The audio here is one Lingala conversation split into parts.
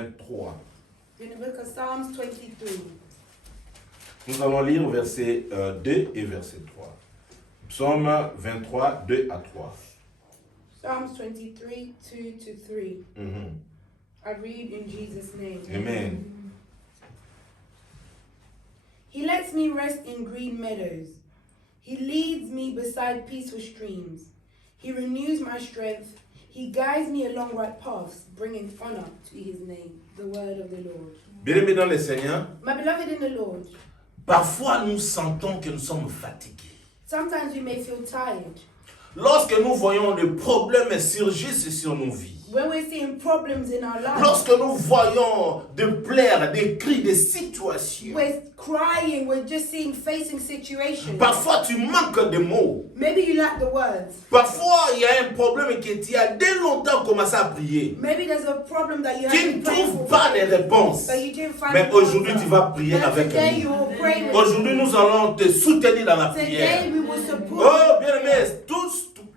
23. In the book of Psalms 23. Nous allons lire verset 2 et verset 3. Psaume 23, 2 à 3. Psalms 23, 2 to 3. I read in Jesus' name. Amen. He lets me rest in green meadows. He leads me beside peaceful streams. He renews my strength. He guides me along right paths, bringing honor to his name. The word of the Lord. Bien-aimés dans le Seigneur, My beloved in the Lord, parfois nous sentons que nous sommes fatigués. sometimes we may feel tired. Lorsque nous voyons des problèmes surgir sur nos vies. When we're seeing problems in our lives. Lorsque nous voyons des plaies, des cris, des situations. We're crying, we're just facing situations. Parfois tu manques de mots. Maybe you lack the words. Parfois il y a un problème que tu as dès longtemps commencé à prier. Maybe there's a problem that you Tu have ne been praying trouves for, pas de réponse. but you didn't find Mais the aujourd'hui answer. tu vas prier But avec today you nous. will pray with Aujourd'hui nous allons te soutenir dans la Today prière. we will support. Oh bien-aimés,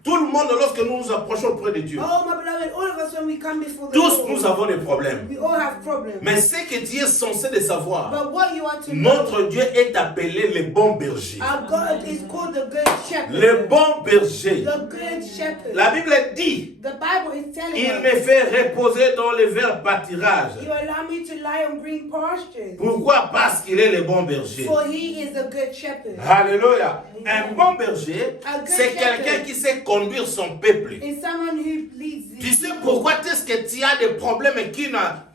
tout le monde lorsque nous nous approchons près de Dieu. Oh my beloved, all of us when we come before the Tous Lord, nous avons des problèmes. we all have problems. Mais ce que tu es censé de savoir, But what you are to know, notre Dieu est appelé le bon berger. our God is called the Good Shepherd. Le bon berger. The Good Shepherd. La Bible dit, The Bible is telling il us, me fait reposer dans les verts pâturages. you allow me to lie on green pastures. Pourquoi? Parce qu'il est le bon berger. For he is the Good Shepherd. Alléluia. Un bon berger, A good c'est quelqu'un shepherd qui sait conduire son peuple. is someone who leads Tu you. sais pourquoi est-ce que tu as des problèmes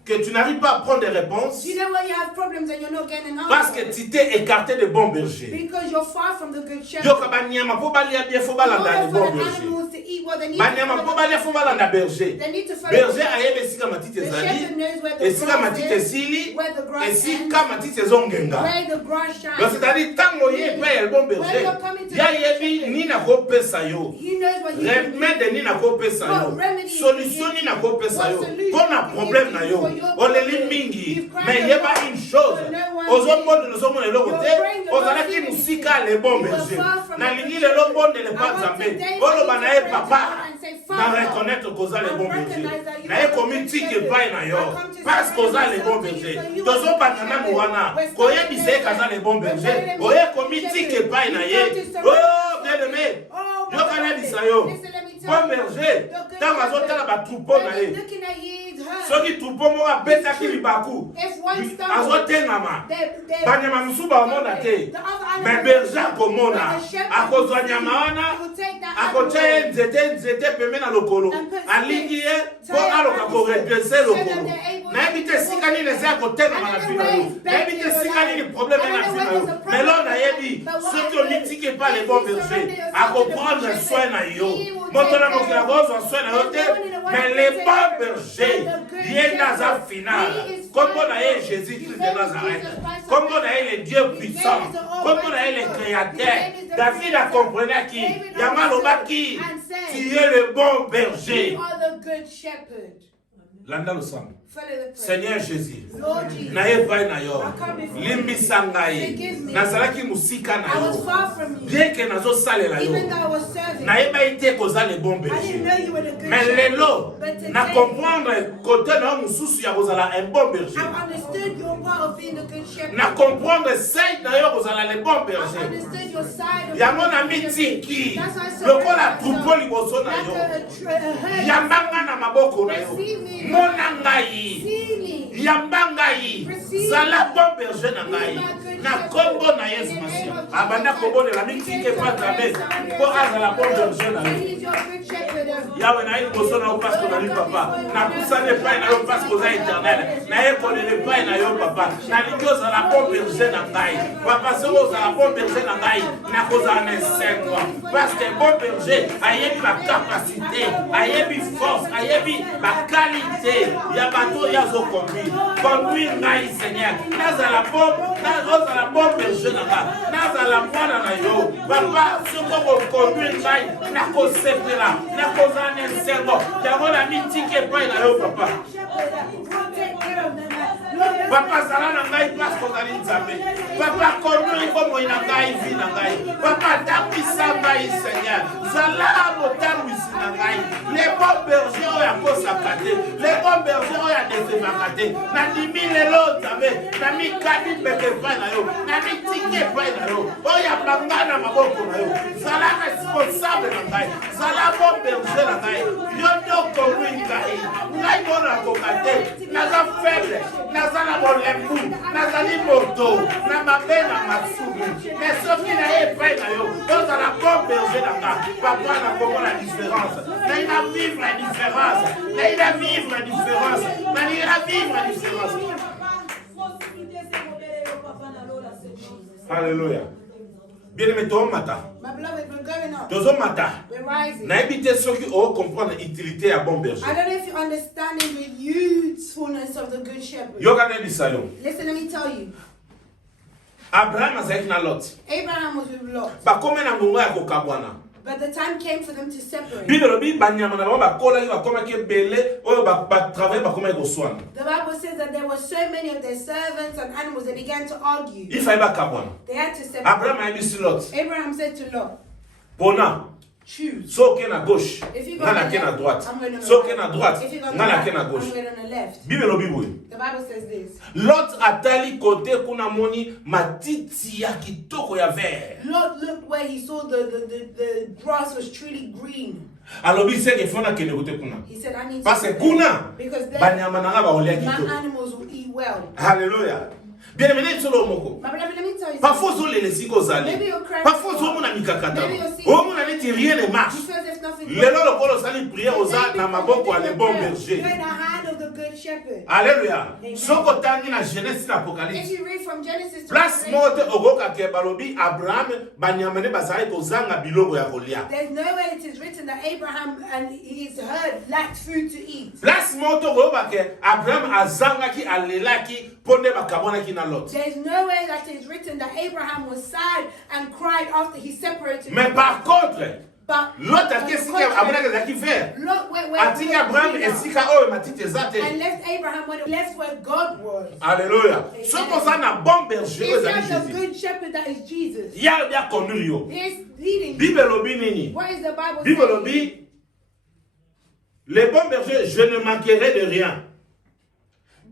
que tu n'arrives pas à prendre des réponses? You know why you have problems and you're not getting an Parce que answer? tu t'es écarté des bons bergers. Because you're far from the Good Shepherd. Yoka banyama po balia bien fo In balanda order les for bons the bergers. animals to eat what they need Banyama po balia fo balanda berger. they need to follow Berger ayebe sika matite the zali. shepherd knows where the Esika grass matite is, sili. where the grass ends, Esika matite zongenga. where the grass Donc shines. c'est-à-dire tango ye pa el bon When berger. you're coming to Ya the yebi shepherd, ni na ko pesa yo. he knows what he can do. Remède ni na ko pesa yo. What remedy Solution he ni na ko pesa yo. What solution Pour na he can problème give na you yo. for your Oleli problem. mingi. You've cried Mais a yeba lot, une chose. but no one Ozomonde nozomona eloko You're te. praying the Ozalaki Lord musika le bon You are berger. far from Na the lingi good lelo bonde le I pa want nzambe. today Oloba for na you ye to pray to papa. God and say, Na Father, reconnaître koza le I bon berger. recognize that you Na are ye the komi good tike shepherd. pai na yo. I come to Parce surrender koza le myself bon to you, berger. for you are Tozo the bana good na shepherd. wana. We're Koye standing bise there. kaza le bon We're berger. telling them Oye you're the komi good tike shepherd. pai na You ye. come to surrender Oh bien aimé. Oh, my Yo kana beloved. bisayo. Listen, let me tell Bon you. berger. The good Tango azotala shepherd. ba troupeau na When he's ye. looking at you, he's hurt. Soki troupeau moko abetaki libaku. If one stumbles, Azotengama. they Banyama mosusu baomona te. the other Mais animals, berger akomona. when the shepherd Akozwa will nyama see, wana. he will take that Akotia animal ye nzete pembe na lokolo. and put Alingi ye sticks, po tie aloka around ko his redresse feet, so that lokolo. they're able Nayebi te to sika walk nini eza again. kotengama I na don't vie know na where yo. it's back Nayebi in te your sika life. nini problème I na don't know vie na where yo. there's a Mais là problem. nayebi But what soki I know omitike pa is le bon if you berger surrender yourself to the akoprendre good soin na shepherd, yo. he will Moto take na care mokili of akozwa you. soin na yo There's te. no one in the world Mais who le can take bon care of you. berger And the good ye naza shepherd, final. he is Kombo na ye final. Jésus His Christ de name is Nazareth. Jesus Christ of Kombo na ye le Dieu His puissant. name is the Kombo na ye Almighty le God. créateur. His name is the David a Creator. compris qui. David Yama understood lobaki. and said, Tu es le bon berger. You are the good shepherd. Landa losambo. Follow the prayer. Seigneur Jésus. Lord Jesus, Na ye pai na yo. I come before you. Limbisa ngai. Forgive me. Nazalaki musika na I was yo. far from you. Bien que nazosalela Even though yo. I was serving, Nayeba ete koza le bon I didn't know berger. you were the good Mais shepherd. lelo But today, na comprendre côté na yo mosusu ya kozala un bon berger. I've understood your part of being a good shepherd. Na comprendre side na yo kozala le bon I've berger. understood your side of Yango na being a good mitiki. shepherd. That's why I surrender Lokola myself. troupeau liboso na Like yo. a herd. Yambanga na maboko na yo. Receive me. Mona ngai. See me. Yamba ngai. Receive Zala me. bon berger na ngai. Be my good Na shepherd. kombo na Yesu In the name Masiya. of Jesus Abanda Christ. kobonela mitiki pa nzambe. Po azala bon berger na And yo. he's your good shepherd. Yawe na ye liboso na yo parce que ozali papa. Napusani epai na yo parce que oza éternel. Nayekolela epai na yo papa. Nalingi ozala bon berger na ngai. Papa soki ozala bon berger na ngai nakozala na esengo. Parce que bon berger ayebi bacapacité, ayebi force, ayebi baqualité ya bato oyo azoconduire. Conduire ngai Seigneur. Nazala bon berger na ngai. Nazala mwana na yo. Papa soki okoconduire ngai nakosepela. Nakozala na esengo. Yango na mitiki epai na yo papa. Papa zala na ngai parce qu'on a nzambe. Papa conduire comme ina ngai vie na ngai. Papa tapisa ngai Seigneur. Zala motambisi na ngai. Les bons bergers ya kosakate. Les bons bergers ya desevakate. Na dimi lelo nzambe. Na mikadi beke pa na yo. Na mitike pa na yo. Oya bangana maboko na yo. Zala responsable na ngai. Zala bon berger na ngai. Yo ndo conduire ngai. Ngai bona kokate. Naza faible. Naza na bolembu. Naza ni moto. Na mabe na masumu. Mais soki na ye pa na yo. Dans la bon berger na ngai. Papa na comment la différence. Na ina vivre la différence. Na ina vivre la différence. Na ina vivre la différence. Alléluia. Bien-aimé, toi, matin. My beloved, we're going up. Toi, matin. We're rising. Na éviter ceux qui ont comprendre l'utilité à bon berger. I don't know if you're understanding the usefulness of the good shepherd. Yoga ne bisayon. Listen, let me tell you. Abraham azaki na Lot. Abraham was with Lot. Ba kome na ngongo ya kokabwana. But the time came for them to separate. Bibelo bi banyama na ba kola ki ba koma ki belé oyo ba travailler ba koma ko swana. The Bible says that there were so many of their servants and animals, they began to argue. Il fallait ba kabwana. They had to separate. Abraham a dit Lot. Abraham said to Lot, Bona. choose. So qui est à gauche, If you go ngana on qui the est à left, droite. I'm going on the So qui right. est à droite, If you go on the ngana right, qui est à I'm gauche. going on the left. Bibelo biboui. The Bible says this. Lot atali côté kuna moni matiti ya kitoko ya vert. Lot looked where he saw the grass was truly green. Alors bi c'est que fona kene côté kuna. He said, I need Parce que to kuna because then banyama na ba olia my kitoko. animals will eat well. Alléluia. Bien aimé solo moko. My beloved, let me tell you Parfois something. zo les siko zali. Maybe you're crying. Parfois zo mona mikakata. Maybe you're sick. O mona neti rien ne marche. You feel there's nothing Lelo lokolo sali prière aux Maybe na maboko you're ya le bon in berger. the hand of the good shepherd. Alléluia. Amen. Soko tangi na Genèse na If Apocalypse. you read from Genesis to Place Revelation, mote ogoka ke balobi Abraham banyamene bazali kozanga biloko ya kolia. there's nowhere it is written that Abraham and his herd lacked food to eat. Place mote ogoka ke Abraham azangaki alelaki ponde bakabonaki na Lot. There's nowhere that is written that Abraham was sad and cried after he separated. Mais par contre, But Lot on the akesika contrary, amonaka zaki vert. Lot went Atiki Abraham esika oyo matiti ezate. and left Abraham when he left where God was. Alléluia. Soko za na bon berger It's ezali not the Jésus. good shepherd that is Jesus. Ya bia conduire yo. He is leading you. Bible lobi nini? What is the Bible Bible saying? lobi les bons bergers, je ne manquerai de rien.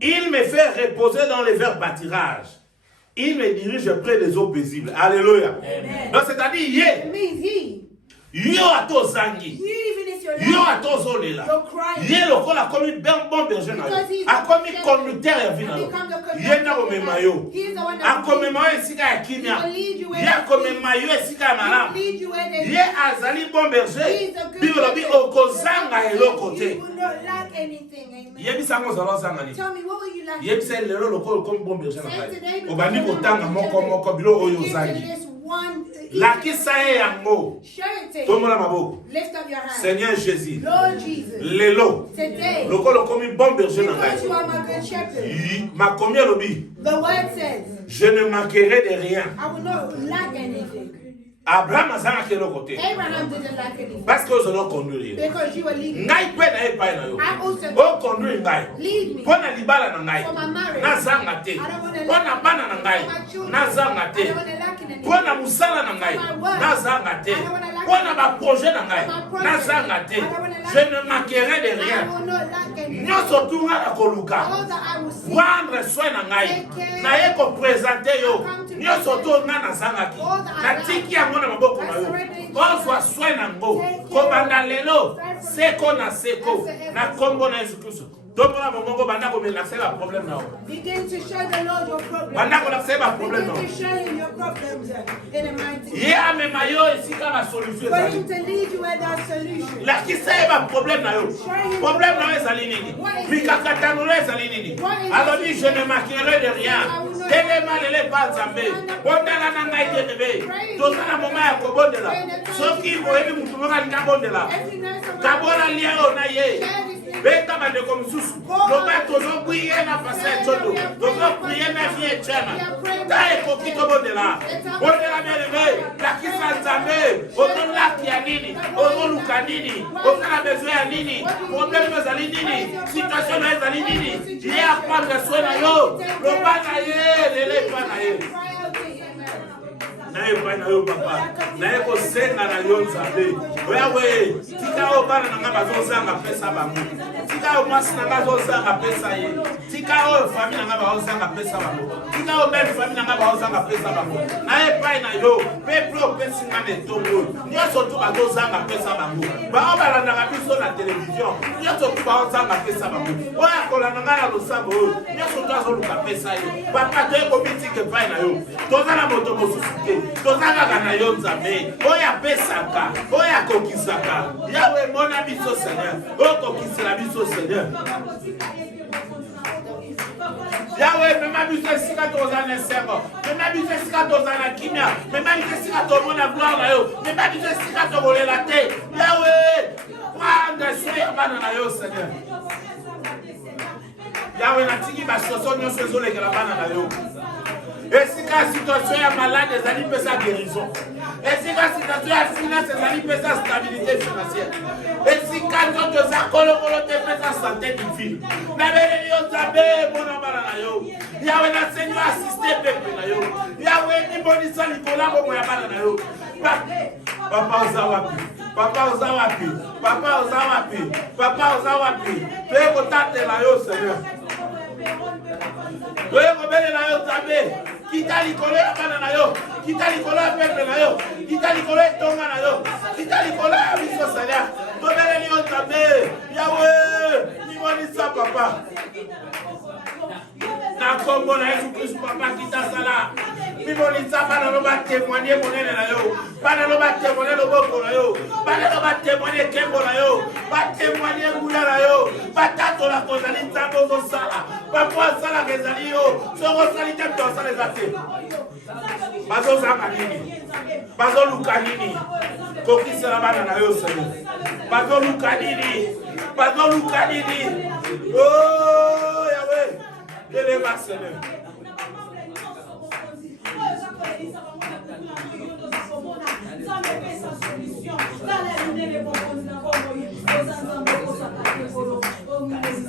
Il me fait reposer dans les verts pâtirages. Il me dirige près des eaux paisibles. Alléluia. Amen. Donc c'est-à-dire, It means he. yo atozangi. You, even if you're Yo lying, atozolela. you're crying. Ye lokola komi bon berger na yo. Because he's Akomi the conducteur ya vie na and yo. become the conductor Ye na of your komema life. yo. He's the one that Akomema yo esika ya kimia. He will lead you where Ye there's akomema yo esika ya He will malamu. lead you where there's Ye azali bon berger. He's a good Bible lobi shepherd. okozanga eloko You te. will not lack anything. Amen. Yebisa ngo zala ozanga ni. Tell me, what will you lack? Yebisa lelo lokola komi bon berger na Say ngai. today, Obandi because kotanga I'm moko a moko bilo oyo Give to ozangi. this one. Lakisa ye yango. Show it to him. Tomola maboko. Lift up your hand. Seigneur Jésus. Lord Jesus. Lelo. Today, Lokola komi bon berger na because you ngai. are my good shepherd, Makomi elobi. the word says, Je ne manquerai de rien. I will not lack anything. Abraham azangaki eloko te. Abraham didn't lack anything Parce que ozala conduire ye. because you were leading. Ngai mpe na epai na yo. I also Oconduire ngai. lead me Mpo na libala na ngai. for my marriage. Nazanga te. I don't want to Mpo na bana na ngai. for my children. Nazanga I te. don't want to lack in anything. Mpo na mosala na ngai. For my work. Nazanga te. I don't want to lack Mpo na baprojet na ngai. For my project. Nazanga te. I don't want to lack Je ne manquerai de I rien. will not lack anything. Nyonso tunga na koluka. All that I will see. Wandre soin na ngai. Naye kopresente yo. Nyonso to nga nazangaki. Natiki yango na maboko na yo. Ozwa soin nango. Kobanda lelo. Seko na seko. Na kombo na Yesu Kristo. Tombola mongongo banda komelakse ba problème na yo. Begin to show the Lord your problems. Banda kolakse ba problème na Begin yo. to show him your problems in a mighty Ye amema yo esika ba solution For him ezali. to lead you where there's solution. Lakisa ye ba problème na yo. Problème na yo ezali nini? Mikakatano na ezali nini? Alobi je ne manquerai de rien. Telema lele pa nzambe. Bondela na ngai te bebe. Tozala moma ya kobondela. Soki boyebi mutu moko alinga bondela. If you know someone, Kabola lia yo na ye. share this thing. Beta bandeko mosusu. Loba tozopriye na pasa etondo. Tozopriye na vie etienne. Ta ekoki tobondela. Bondela bien leve. Lakisa nzambe. Ozolaki ya nini? Ozoluka luka nini? Ozala besoin ya nini? Problème ezali nini? Situation ezali nini? Ye apprendre soin na yo. Loba na ye, lele pa na ye. Naye pa na yo papa. Naye ko senga na yo nzambe. Oyawe, tika o bana na ngaba zozanga pesa bango. Tika o mwasi na ngaba zozanga pesa ye. Tika o famille na ngaba zozanga pesa bango. Tika o belle famille na ngaba zozanga pesa bango. Naye pa na yo, peuple o pesi ngane tongo. Nyoso tu bazozanga pesa bango. Ba obala na biso na télévision. Nyoso tu bazozanga pesa bango. Oya kola na ngala losambo. Nyoso tu azoluka pesa ye. Papa to ko bitike pa na yo. Tozana moto mosusuke. Tozana kana yo nzambe. Oya pesaka. Oya kokisaka. Yawe mona biso Seigneur. Okokisela biso Seigneur. Yahweh, même biso esika tozana esengo. Même biso esika tozana kimia. Même biso esika tomona gloire na yo. Même biso esika tokolela te. Yahweh, prendre soin ya bana na yo Seigneur. Yahweh natiki basoso nyonso ezolekela bana na yo. Esika situation ya malade ezali pesa guérison. Esika situation ya finance ezali pesa stabilité financière. Esika nzoto za kolokolo te pesa santé divine. Na bele yo zabe mona bana na yo. Yawe na Seigneur assister peuple na yo. Yawe ni bonisa likola bomo ya bana na yo. Papa uzawapi. Papa uzawapi. Papa uzawapi. Papa uzawapi. Pe kotate na yo Seigneur. Oye kobele na yo zabe. Kita likolo ya bana na yo, kita likolo ya peuple na yo, kita likolo ya tonga na yo, kita likolo ya biso Seigneur. Tobele ni yo Nzambe, Yahweh, ni monisa papa. Na kombo na Yesu Kristo papa kita sala. Ni monisa bana no ba témoigner monene na yo, bana no ba témoigner loboko na yo, bana no ba témoigner kembo na yo, ba témoigner ngula na yo, ba tato la kozali nzambo zo sala. Papa sala kezali yo, soko sali te to sala ezate. Bazo zanga nini? Bazo luka nini? Kokisela bana na yo Seigneur. Bazo luka nini? Bazo luka nini? Oh Yahweh, eleva Seigneur.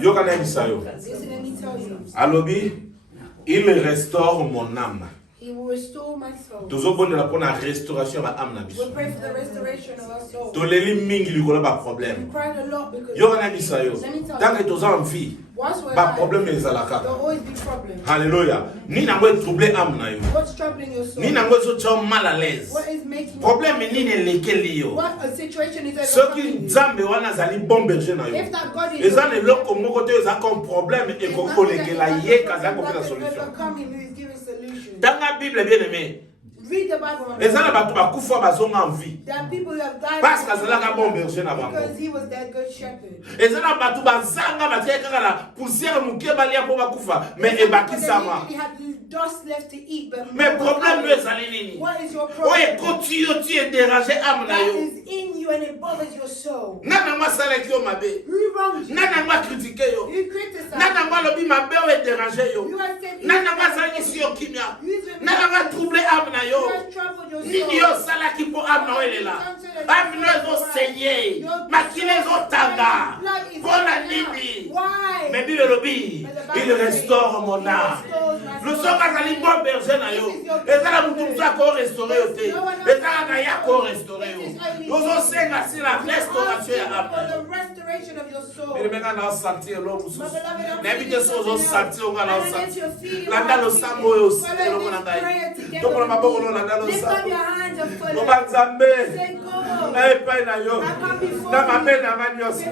Yo kana bisayo. Alobi, il restaure mon âme. He will restore my soul. Tozobonela pona restauration ba âme na biso. We pray for the restoration of our soul. Toleli mingi likolo ba problème. We cried a lot because Yo kana bisayo. Tant que toza en vie, once we're ba problème ezalaka. there'll always be problems. Hallelujah. Ni nango troubler âme na yo. What's troubling your soul? Ni nango so tcho mal à l'aise. What is making Problème ni ne lekeli yo. what a situation is Soki overcoming you? nzambe wana zali bon berger na yo. If that God is Eza ne loko moko te eza comme problème et it's ko not kolekela that ye God kaza ko is pesa solution. overcoming who is giving solutions. Dans la Bible bien aimé, Read the Bible. my eza na brother. bato bakufa bazonga en vie. There are people who have died Parce que azalaka bon berger na bango. because he was their good shepherd. Eza na bato bazanga batie kaka na poussière muke balia po bakufa mais ebakisama. He had dust left to eat, but Mais problème ezali nini? what is your Oye problem? koti yo ti déranger âme na That yo. is in you and it bothers your soul. Nana ngwa salaki yo mabe. Who wronged you? Nana ngwa critiquer yo. You criticize. Nana ngwa lobi mabe o déranger yo. You have said Nana ngwa salaki si yo kimia. Who's been- Nana ngwa troubler âme na yo. You have troubled your Nini soul. yo salaki po âme na welela. Âme na ezo saigner. Makile ezo tanga. Pona nini? Why? Mais Bible lobi, il restaure mon âme. Le soka zali bon berger na yo. Ezala mutu mutu ako restaurer yo te. Ezala na ya ko restaurer yo. Ozo senga si la restauration ya âme. For the restoration of your soul. Il menga na sentir lo mususu. My beloved, I'm Na bite so ozo sentir nga na I get sentir. your feet Landa lo on sambo yo Follow selo this na prayer ngai. together Toko na with maboko me. lo landa lo Lift up sambo. your hands and follow. Oba nzambe. Say, God, Na epai na yo. Na mabe na nga nyonso.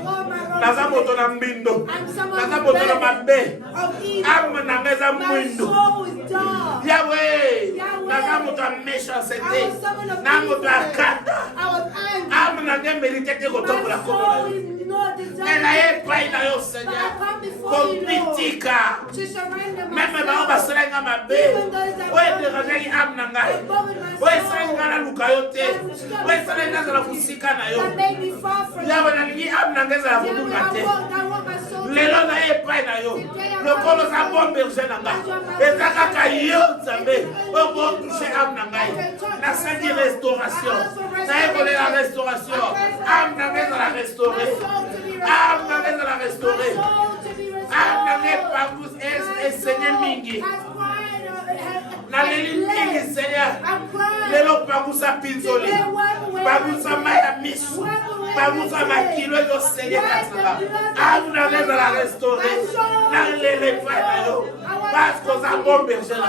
Naza moto na mbindo. I'm someone Naza moto na mabe. of evil. Âme na nga eza My mwindo. soul is dark. Yahweh, Yahweh. naza moto ya méchanceté, I was someone of na moto ya evil. kata. I was angry. Âme na nga mérité te kotombola My kombo na soul yo. is not Mais desired. na ye epai na yo But Seigneur, I come before you, Lord, komitika. to surrender Même bango myself. basala nga mabe, oyo ederangeaki âme na ngai, oyo esalaki nga naluka yo te, oyo esalaki nga nazala kosika na yo. That made me far from Yawe you. nalingi âme na ngai ezala Yahweh, koduka te. I want my soul to Lelo na ye epai na yo, lokolo za bon berger na ngai, eza kaka yo Nzambe oyo kokouche âme na ngai. Nasengi restauration, naye kolela restauration, âme na ngai restaurer. Âme na ngai ezala restaurer. Âme na ngai pambus esenye mingi. Naleli mingi Seigneur. Lelo pagusa pinzoli. Pagusa maya misu. Pagusa makilo yo Seigneur katala. Âme na ngai ezala restaurer. Nalele pa na yo. Parce que ça bon berger là.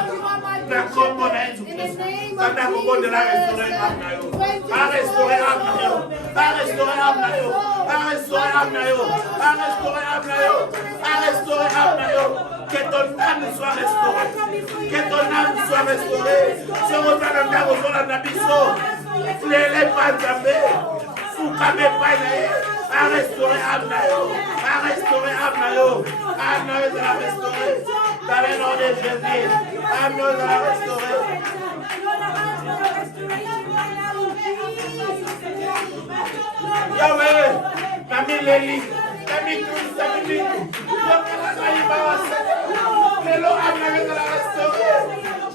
Na kombo na Yesu Kristo. Sana kombo de la restaurer âme na yo. A restaurer âme na yo. A restaurer âme na yo. A restaurer âme na yo. A restaurer âme na yo. A restaurer âme na yo. Que ton âme soit restaurée. Que ton âme soit restaurée. Si on a un gars au sol de biso, les pas jamais. Fukame pas à restaurer âme na yo. À restaurer âme na yo. Âme na yo de la restaurer. Dans le nom de Jésus. Âme na yo de la restaurer. Yahweh, Nami Leli, Nami Tous, Nami Lili, Lelo âme de la restaurer,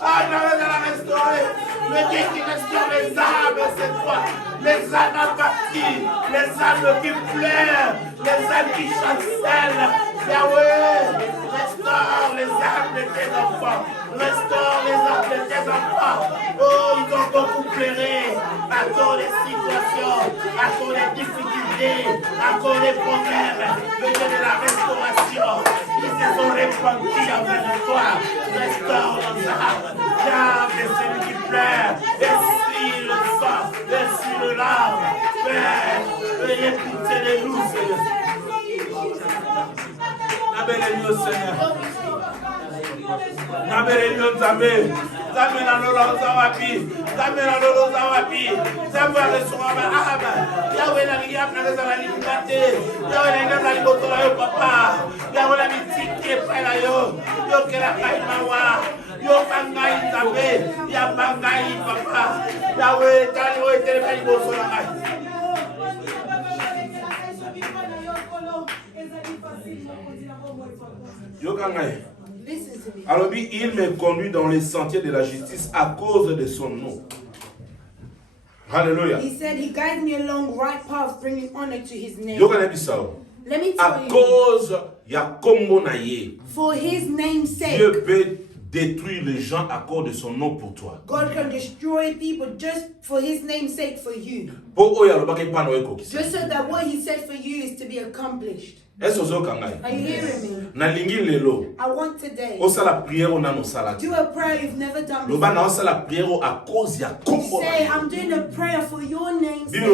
âme de la restaurer, le Dieu qui restaure les âmes cette fois, les âmes abattues, les âmes qui pleurent, les âmes qui chancellent, Yahweh, restaure les âmes de tes enfants, restaure les âmes de tes enfants, oh ils ont beaucoup pleuré, à cause des situations, à cause des difficultés, à cause des problèmes, le Dieu de la restauration, ils se sont répandus avec toi, restaure nos âmes, l'âme de celui qui pleure, essuie le sang, essuie le larme, Père, veuillez pitié de nous, Seigneur. Nabelelio Seigneur. Nabelelio Nzambe. Nzambe na lolo zawapi. Nzambe na lolo zawapi. Nzambe aresoa ba ahaba. Yahweh na liya na za la liberté. Yahweh na za libotola yo papa. Yahweh na mitike pela yo. Yo kela kaimawa. Yo bangai Nzambe. Ya bangai papa. Yahweh tani o etere libotola ngai. Alors il me conduit dans les sentiers de la justice à cause de son nom. Hallelujah. He said he guides me along right paths, bringing honor to his name. Let me à tell you. Cause ya kombo na ye. For his name's sake. Dieu peut détruire les gens à cause de son nom pour toi. God can destroy people just for his name's sake for you. Just so that what he said for you is to be accomplished. Are you hearing me? Nalingi I want today do a prayer you've never done before. Say, I'm doing a prayer for your name's sake. The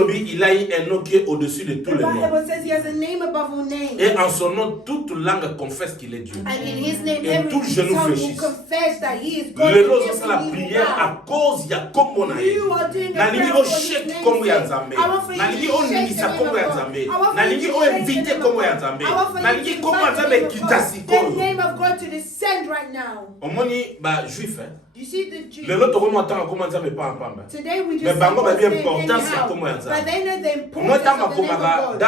Bible says he has a name above all names. Et en son nom, toute langue confesse qu'il est Dieu. And in his name, Et every tout genou tongue will fléchisse. confess that he is God. Le lozo c'est la prière à cause ya kombo na ye. You are doing a Nalingi prayer o for his shake name's kombo ya sake. Nzambe. I want for you Nalingi to o shake ningisa the name kombo ya of God. Nzambe. I want for you Nalingi to o shake the invite name of kombo ya God. Nzambe. I want for you Nalingi to kombo ya invite the Nzambe name of God. kitasi The koyo. name of God to descend right now. Omoni ba juif hein. You see the Jews. Le loto komo atanga komo Nzambe pa mpamba. Today we just Mais bango ba bien say God's name importance ya anyhow. kombo ya Nzambe. But they know the Moi importance tanga of the name of komaka God.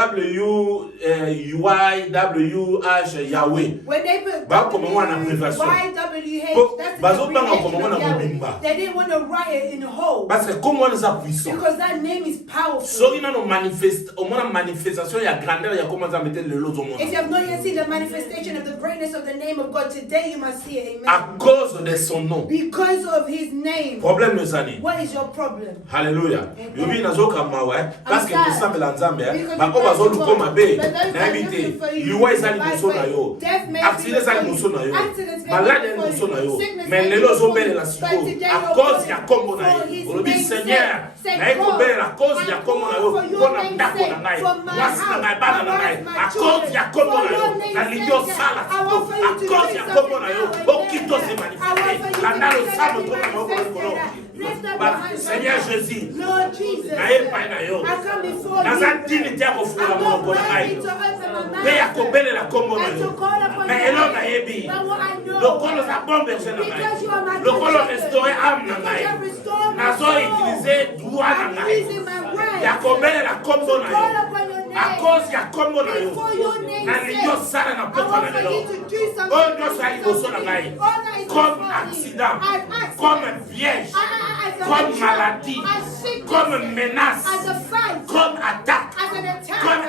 WYWH Yahweh. When they put Ba komo wana abbréviation. YWH, that's the Bazo banga abbreviation komo of wana Yahweh. mobimba. They didn't want to write it in whole. Parce que comme on est puissant. Because that name is powerful. Soki na no manifeste, au moins manifestation ya grandeur ya comment ça mettre le lot au monde. If you have not yet seen the manifestation of the greatness of the name of God, today you must see it. Amen. À cause de son nom. Because of his name. Problème les années. What is your problem? Hallelujah. Yobi nazoka mawa parce que tout ça melanzambe ba ko Because bazo lu koma be but those na that invité looking for you, liwa ezali by moso na way, yo death may accident be ezali before moso you, na yo accidents may malade be ezali before moso na you, yo sickness mais may be lelo before ozobelela you, siko but today à you're cause ya calling kombo na for ye his olobi name's Seigneur sake. naye kobelela cause I ya kombo na yo call for your mpona name's ndako sake, na ngai for my mwasi na ngai house, bana na my ngai wife, my à cause ya kombo children, na yo for your name's nalingi sake. osala I want for you à to cause do ya kombo na yo something now, okito se amen. I want manifester for you to landa do losambo something tona moko likolo manifested. Lift up your hands Seigneur right now. Jésus Lord Jesus, naye epai na yo I come before naza you. ntini te ya kofungola I'm monoko not na ready ngai to open my mpe ya mouth kobelela kombo na and yo to call upon me your elo name. nayebi But what I know, lokolo oza bon berger na because you are my ngai lokolo good restaure shepherd, ame na because ngai you have restored my nazo soul, utilize droit na I'm ngai using my right ya kobelela kombo to na call yo upon your a name. cause ya kombo na yo Before your name's nalingi sake, osala na I poko want na for lelo you to do something. oyo nyonso ya liboso na ngai All that is comme before me, accident as accident, comme piège as a comme trap, maladie as sickness, comme menace as a fight, comme attaque as an attack, comme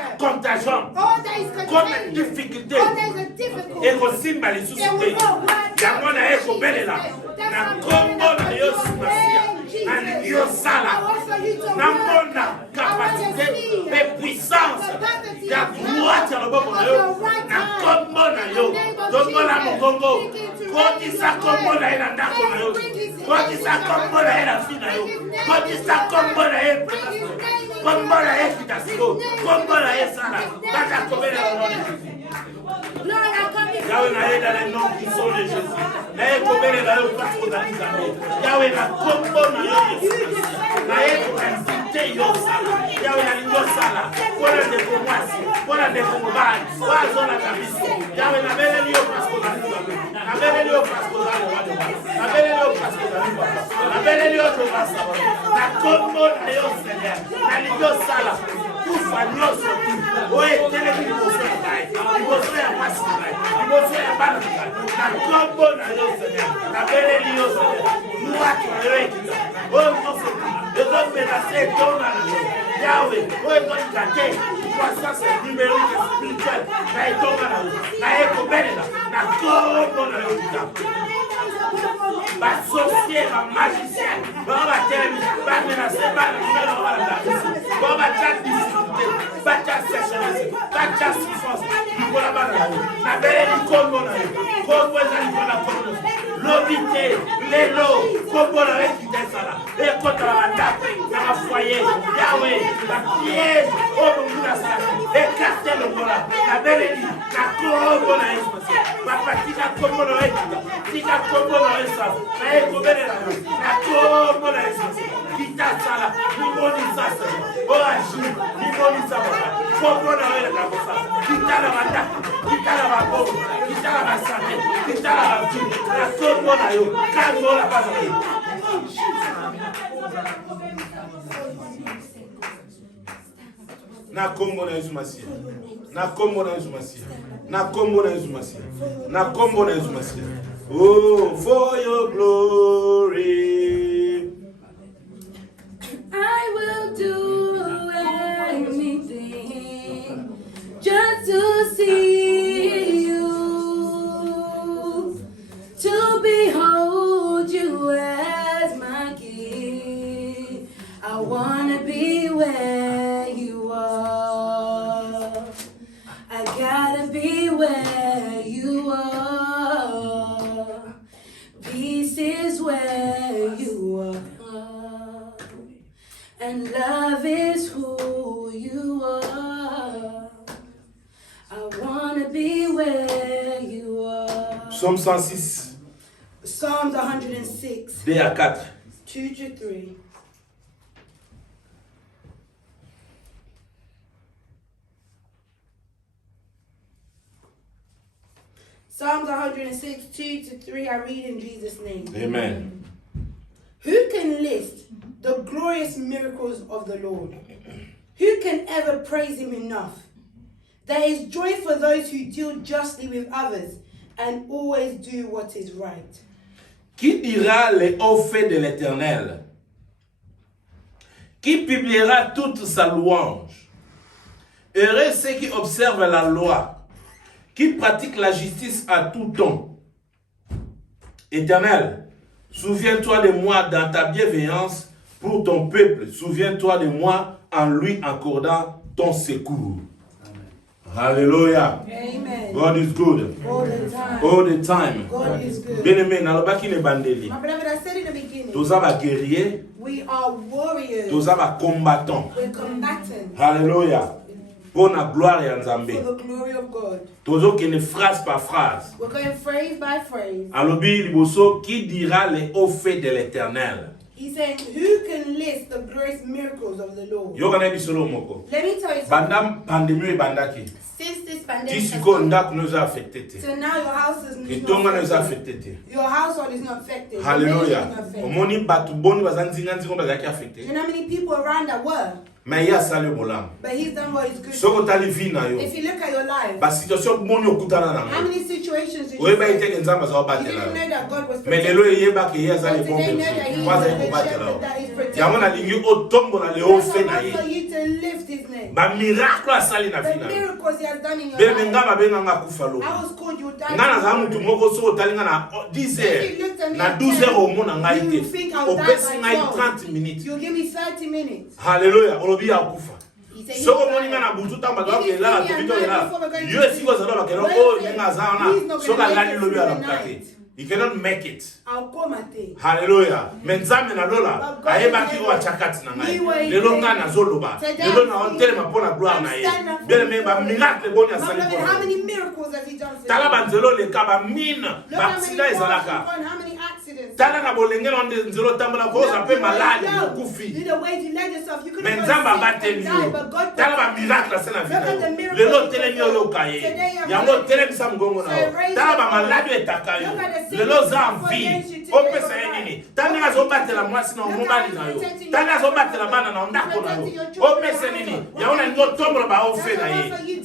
difficulté Oh, there's a difficulty. ekosimba lisusu te yango na ye kobelela na nkombo na yo simasia nalingi osala namona kapasité mpe puissance ya droite ya loboko na yo na nkombo na yo tombola mokongo kotisa nkombo na ye na ndako na yo kotisa nkombo na ye na fi na yo kotisa nkombo na ye nkombo na ye kitasiko nkombo na ye sala bata kobelela no de Jésus. Yahweh na ye dans le nom puissant de Jésus. Na ye kobelela yo place ozali nzambe. Yahweh na nkombo na yo Yesu. Na ye koinvite yo sala. Yahweh nalingi osala mpona ndeko mwasi mpona ndeko mobali oyo azolanda biso. Yahweh nabeleli yo place ozali nzambe. Nabeleli yo place ozali wana. Nabeleli yo place ozali papa. Nabeleli yo tobasa wana. Na nkombo na yo Seigneur. Nalingi osala kufa nyonso oyo etelemi liboso ya ngai liboso ya mwasi na ngai liboso ya bana na ngai na nkombo na yo Seigneur nabeleli yo Seigneur mwaki na yo ekita oyo nyonso ezomenase etonga na yo Yahweh oyo ezolinga te croissance numérique et spirituelle na etonga na yo na ye kobelela na nkombo na yo kitako basorcier bamagicien bao batelemi bamenase bana libelo balanda biso bao batya difficulté batya sécheresse batya souffrance likola bana na yo nabeleli nkombo na yo nkombo eza likola nkombo lobi te lelo nkombo na yo ekita esala ekotala bandako na bafoyer Yawe bapiège oyo bongu nasala ekarte longola nabeleli na nkombo na Yesu papa tika nkombo na yo ekita tika nkombo na yo esala na ye kobelela yo na nkombo na Yesu kitasala limonisa sala oyo agir limonisa baba nkombo na yo eleka kosala kitala bandako kitala babongo kitala basame kitala bavi na nkombo na yo kangola bana na yo na kombo na Yesu Masia na kombo na Yesu Masia na kombo na Yesu Masia na kombo na Yesu Masia. Oh, for your glory I will do anything just to see you, to behold you as my King. I wanna be where you are. I gotta be where you are. Peace is where you are. And love is who you are. I wanna be where you are. Psaume 106 Psalms 106 2 à 4. 2 to 3. Psalms 106 2 to 3. I read in Jesus' name. Amen. Who can list the glorious miracles of the Lord? Who can ever praise him enough? There is joy for those who deal justly with others and always do what is right. Qui dira les hauts faits de l'Éternel? Qui publiera toute sa louange? Heureux ceux qui observent la loi, qui pratiquent la justice à tout temps. Éternel, souviens-toi de moi dans ta bienveillance pour ton peuple. Souviens-toi de moi en lui accordant ton secours. Hallelujah. Amen. God is good. All the time. All the time. God is good. Bien-aimé, nalobaki ne bandeli. My beloved, I said in the beginning, Toza ba guerrier, we are warriors. toza ba combattant. We're combatants Hallelujah. Pour la gloire ya Nzambe. for the glory of God. Tozo kene phrase par phrase. We're going phrase by phrase. Alobi liboso, qui dira les hauts faits de l'Éternel? He's saying, who can list the glorious miracles of the Lord? Yo kana bisolo moko. Let me tell you something. Bandam pandemie bandaki. Since this pandemic Ti has siko come, ndako noza affecté te. so now your house is Kitonga not noza affected. affecté te. Your household is not affected. Your Hallelujah. marriage is not affected. Omoni batu boni bazanzinga nzingo bazaki Do affecté. you know how many people around that were? Mais ya sali bolam. But he's done what is good. Soko tali vi na yo. If you look at your life, Ba situation boni okutana na how ngo. many situations did you Oyeba face? iteke nzamba za You obatela. didn't know that God was Mais protecting lelo you. yeba ke ye But azali bon today know that he berger. is Kwaza a good ekobatela. shepherd that is protecting Yango na you. lingi otombo na leo That's fe why na I want for ye. you to lift his name. head. Ba miracle asali na The fina. miracles he has done in your Bele life. nga benga nga kufalo. I was called you die. Nga na za mutu moko so talinga na 10 heures. Na 12 heures au mona ngai te. Opesi ngai 30 minutes. You give me 30 minutes. Hallelujah. Olobi ya kufa. He said, So moninga na butu tamba ba ke la to bito la. Yo siko za ba ke ro o nga za na. So ka lani lobi ala mkate. He cannot make it. I'll come at it. Hallelujah. Menzame na lola. Ayebaki o achakati na ngai. Lelo nga na zoloba. Lelo na ontele mapona gloire na ye. Bien me ba miracle boni asali How kwa. many miracles has he done for you? Tala banzelo le kaba mine. Look how many Baksida wars ezalaka. you've won, how many accidents. Tala na bolenge na nzelo tambola ko za pe maladi kufi. The way you led yourself, you could have Menzamba gone sick bateli and died, yo. but God Tala ba protected you. miracle asena Look at the vina. miracle Lelo he telemi performed. yo kaye. Today I'm Yango raising- telemisa mgongo na So yo. raise Tala your ba voice. maladi etaka yo. Look at the sickness Lelo za before vi. against you today, Opesa Lord. nini? Tani azobatela mwasi na mobali na yo. Tani azobatela bana na ndako na yo. Opesa nini? Yaona ngo tombola ba ofe na ye.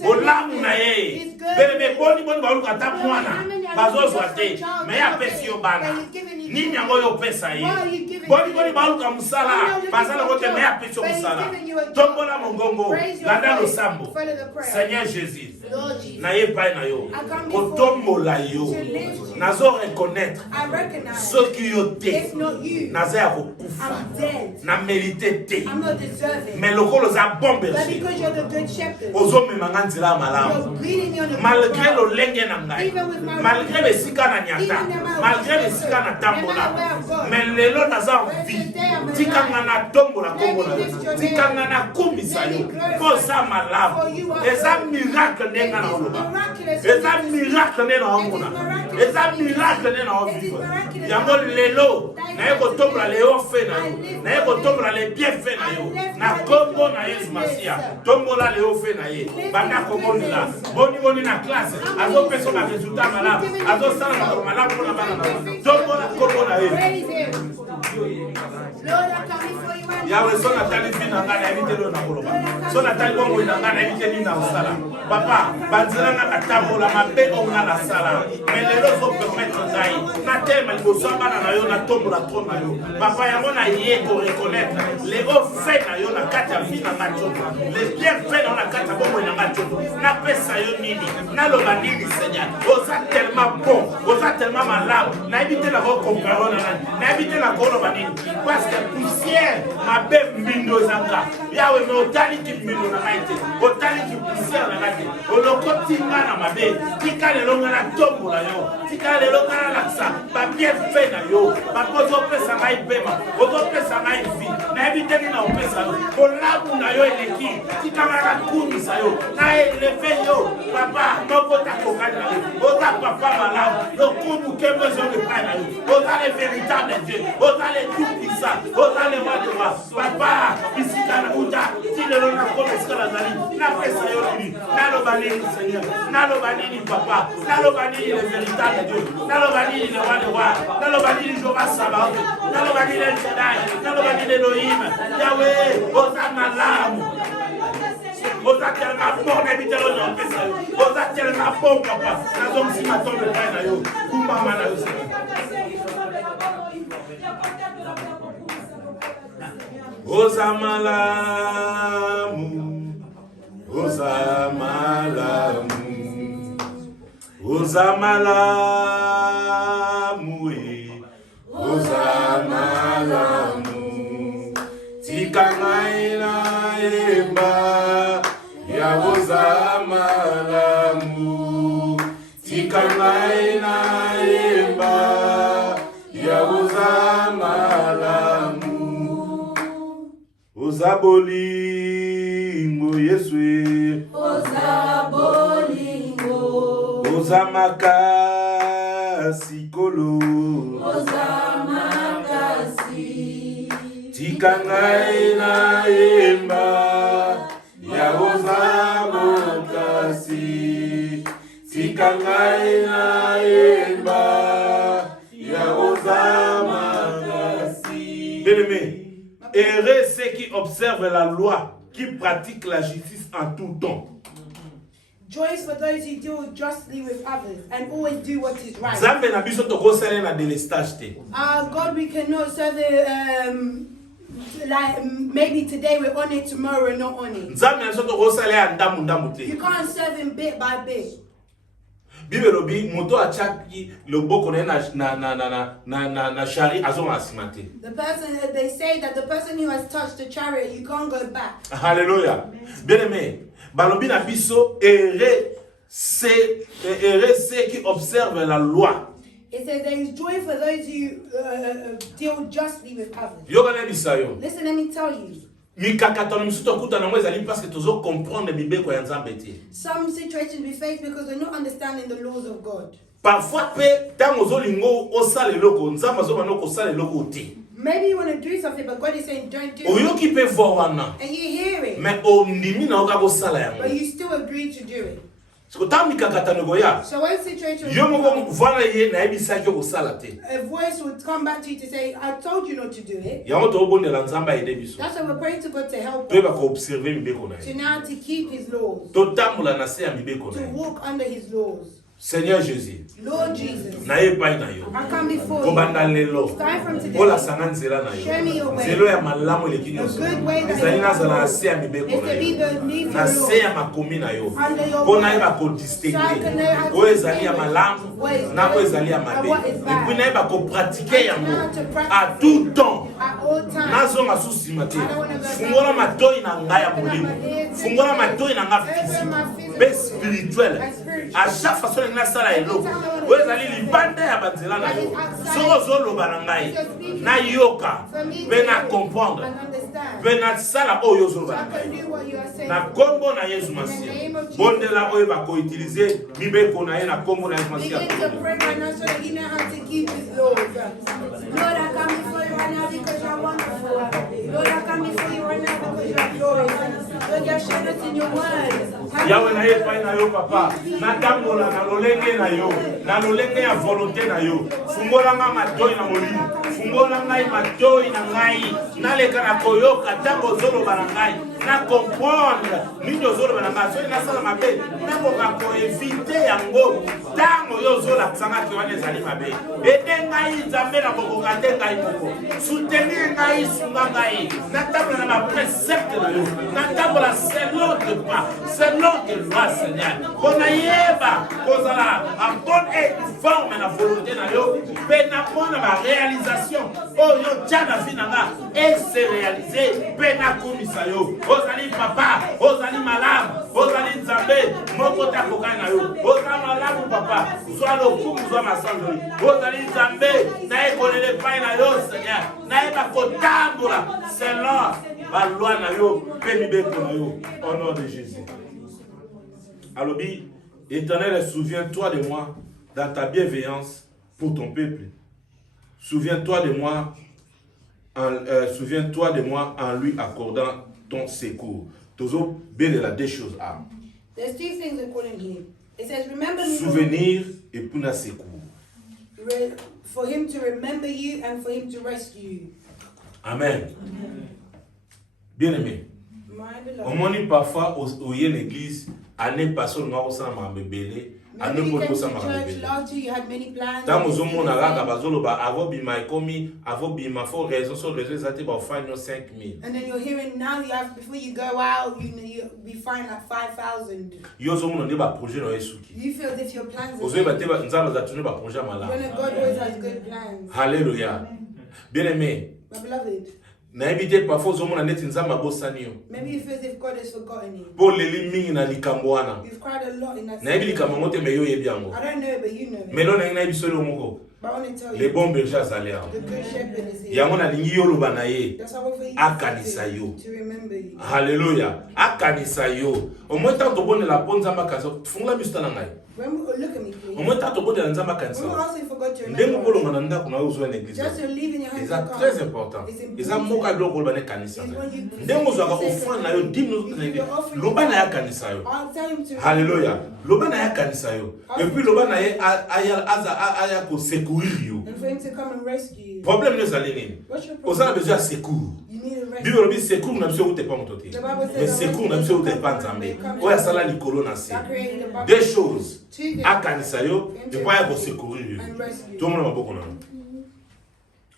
Olamu na ye. Bebe boni ba luka ta mwana. Bazozwa te. Me ya pesi yo bana. Nini yango yo pesa ye. Boni ba luka musala. Bazala kote me ya pesi yo musala. Tombola mongongo. Landa lo sambo. Seigneur Jésus. Lord Jesus. Na ye pai na yo. Kotombola yo. Nazo reconnaître. I recognize Ce qui yo te. it's not you. Naza ya kokufa. I'm dead. Na mérité te. I'm not deserving. Mais lokolo za bon But berger. because you're the good shepherd, Ozomema nga nzela ya you're malamu. leading me on the Malgré good road. lolenge na ngai. Malgré besika na nyata. Malgré besika na tambola. Mais lelo naza en vie. Tika nga na tombola kombo na yo. Tika nga na kumisa yo. Po za malamu. Eza miracle ndenga na oloba. Eza miracle ndenga na omona. Eza miracle ndenga na oviva. Yango lelo na ye kotombola leo fe na yo. Na ye kotombola le bien fe na yo. Na kombo na Yesu Masia. Tombola leo fe na ye. Banda komonela. Boni na classe. Azo peso na resultat malamu. Azo sala na malamu pona bana na yo. Tombola kombo na ye. Praise him. Lord, I come before you and Yawe so na tali fina nga na evite lo na koloba. So na tali bongo na nga na evite ni na sala. Papa, banzela na katambola mabe o nga na sala. Mais lelo zo permettre ngai. Na tema liboso bana na yo na tombola tro na yo. Papa yango na ye ko reconnaître les hauts faits na yo na kati ya fina nga tsoto. Les bienfaits na kati ya bongo na nga tsoto. Na pesa yo nini? Na loba nini Seigneur? Oza tellement bon, oza tellement malade. Na evite la ko comparer na evite la ko loba nini? Parce que poussière ma belle mbindo zanga. Yawe me otali ki mbindo na maite. Otali ki poussière na maite. Oloko tinga na mabe. Tika lelo ngana tombola yo. Tika lelo ngana laksa. Ba bien fait na yo. Ba pozo pesa ngai pema. Ozo pesa ngai fi. Na evite ni na opesa yo. Olamu na yo eleki. Tika ngana kumisa yo. Na eleve yo. Papa, moko ta kokani na yo. Oza papa malamu. Lokumu kembo zo le pai na yo. Oza le véritable Dieu. Oza le tout puissant. Oza le roi de roi. Papa, ici kana uta. Si le lona kome skala zali. Na pesa yo nini. Na lo banini Seigneur. Na lo banini papa. Na lo banini le véritable Dieu. Na lo banini le roi de roi. Na lo banini Jehovah Sabaoth. Na lo banini El Shaddai. Na lo banini Elohim. Yahweh, oza malamu. Oza tellement bon, n'habite le nom de ça. Oza tellement bon, papa. Na zone si ma tombe pas na yo. Kumba mana yo. Oza malamu. Oza malamu. Oza malamu. Oza malamu. Tika maina emba. Ya oza malamu. Tika maina emba. Ya oza malamu. Oza bolingo Yesu. Oza bolingo. Oza makasi kolo. Oza makasi. Tika ngai na emba. Ya oza makasi. Tika ngai na emba. Ya oza makasi. Bien-aimé, heureux ceux qui observent la loi, qui pratiquent la justice en tout temps. Joyous for those who deal justly with others and always do what is right. Zambe na biso to kosala na délestage te. God, we cannot serve like maybe today we're on it, tomorrow we're not on it. Nzambe na soto kosala ya ndamu te. You can't serve him bit by bit. Bible lobi moto achaki loboko na shari azonga asimate. The person, they say that the person who has touched the chariot, you can't go back. Hallelujah. Bien-aimé, balobi na biso ere ceux qui observent la loi. It says there is joy for those who deal justly with others. Yogana bisayo. Listen, let me tell you. Mikakatono msuto kuta na mweza li parce que tozo comprendre mibeko ya Nzambe te. Some situations we face because we're not understanding the laws of God. Parfois pe tango zolingo osale loko Nzambe zo manoko osale loko te. Maybe you want to do something, but God is saying don't do it. Oyoki pe wana. And you hear it. Mais ondimi na oka osala yango. But you still agree to do it. So when situation a voice would come back to you to say, I told you not to do it. That's why we're praying to God to help us. To now to keep his laws. To walk under his laws. Seigneur Jésus, Lord Jesus, I come before you. Start from today. Show me your way. The good way that you have is to be beneath your law. Under your way. So I can know how to distinguish what is good and what is bad. À tout temps. At all times. Nazonga susimate. Fungola matoi na ngaya mulimo. Fungola matoi na nga physique. Mais spirituel. À chaque façon na sala eloko. Wezali libanda ya banzela na yo. Soko zolo barangai. Na yoka. Bena comprendre. Bena sala oyo zolo barangai. Na kombo na Yesu Masiya. Bondela oyo ba ko utiliser mibeko na ye na kombo na Yesu Masiya. Begin to pray right now so that you know how to keep his laws. Lord, I come before you right now because you're wonderful. Lord, I come before you right now because you're glorious. Lord, you're showing us in your word. Yawe na ye pai na yo papa. Na tambola na lolenge na yo. Na lolenge ya volonté na yo. Fungola nga matoi na molimo. Fungola ngai matoi na ngai. Na leka na koyoka tango zolo barangai. Na comprendre nino zolo barangai. So na sala mabe. Na boka ko éviter yango. Tango yo zola tsanga ki wane zali mabe. Ede ngai nzambe na boko kate ngai moko. Soutenir ngai sunga ngai. Na tambola na précepte na yo. Na tambola selon de pas. Selon de loi Seigneur. Kona yeba kozala en bonne et forme na volonté na yo. Pe na pona ba réalisation. Oh yo tchana finanga et se réaliser. Pe na komisa yo. Ozali papa, ozali malade, ozali nzambe, moko ta kokai na yo. Ozali malade papa, soit le coup, soit ma sangle. Ozali nzambe, na ekolele pai na yo Seigneur. Na eba kotambola selon la loi na yo, pe mibeko na yo. Au nom de Jésus. Alobi, Éternel, souviens-toi de moi dans ta bienveillance pour ton peuple. Souviens-toi de moi en lui accordant ton secours. Toujours bien de la deux choses. There's two things according here. It says, remember me. Souvenir et pour la secours. For him to remember you and for him to rescue you. Amen. Bien aimé. On m'a dit parfois au y a l'église, année passée, on a aussi un bébé. Maybe you came to church last year, you had many plans. Tant que on a regardé bazolo ba avo bima ekomi avo bima for raison sur raison zati ba fine 5000. And then you're hearing now you have before you go out you be fine like 5,000. Yo zo mo ba projet no esuki. You feel as if your plans are. Ozo ba te ba nzamba za tuni ba projet mala. When God always has good plans. Hallelujah. Bien aimé. My beloved. Na éviter parfois zo mo na neti nzamba bosani yo. Maybe you feel as if God has forgotten you. Pour les mingi na likamboana. You've cried a lot in that. Na ebi likambo te me yo yebiango. I don't know but you know it. Mais non na biso le moko. But I want to tell you. Les bons bergers allaient. The good shepherd is here. Yango na lingi yo loba na ye. That's how for you. Akanisa yo. To remember you. Hallelujah. Akanisa yo. Au moins tant to bonne la ponza makazo. Funga misto na ngai. Look at me, please. Au moins tant to bonne la nzamba kanisa. When also forgot to Ndenge remember. polo ngana ndako na uzo na église. Just to leave in your hands. C'est très important. Eza moka biloko loba na kanisa. Ndenge ozwaka offrande na yo 10 minutes loba na ya kanisa yo. I'll tell him to. Hallelujah. Loba na ya kanisa yo. Et puis loba na ye aya ko secourir yo. And for him to come and rescue you. Problème ne zali nini? What's your problem? Ozala besoin de secours. You need a rescue. Bible dit secours na biso uté pas mototé. Mais secours na biso uté pas nzambe. Oya sala likolo na se. Deux choses. Akanisa yo, et pas ya ko secourir yo. Tout le monde maboko na.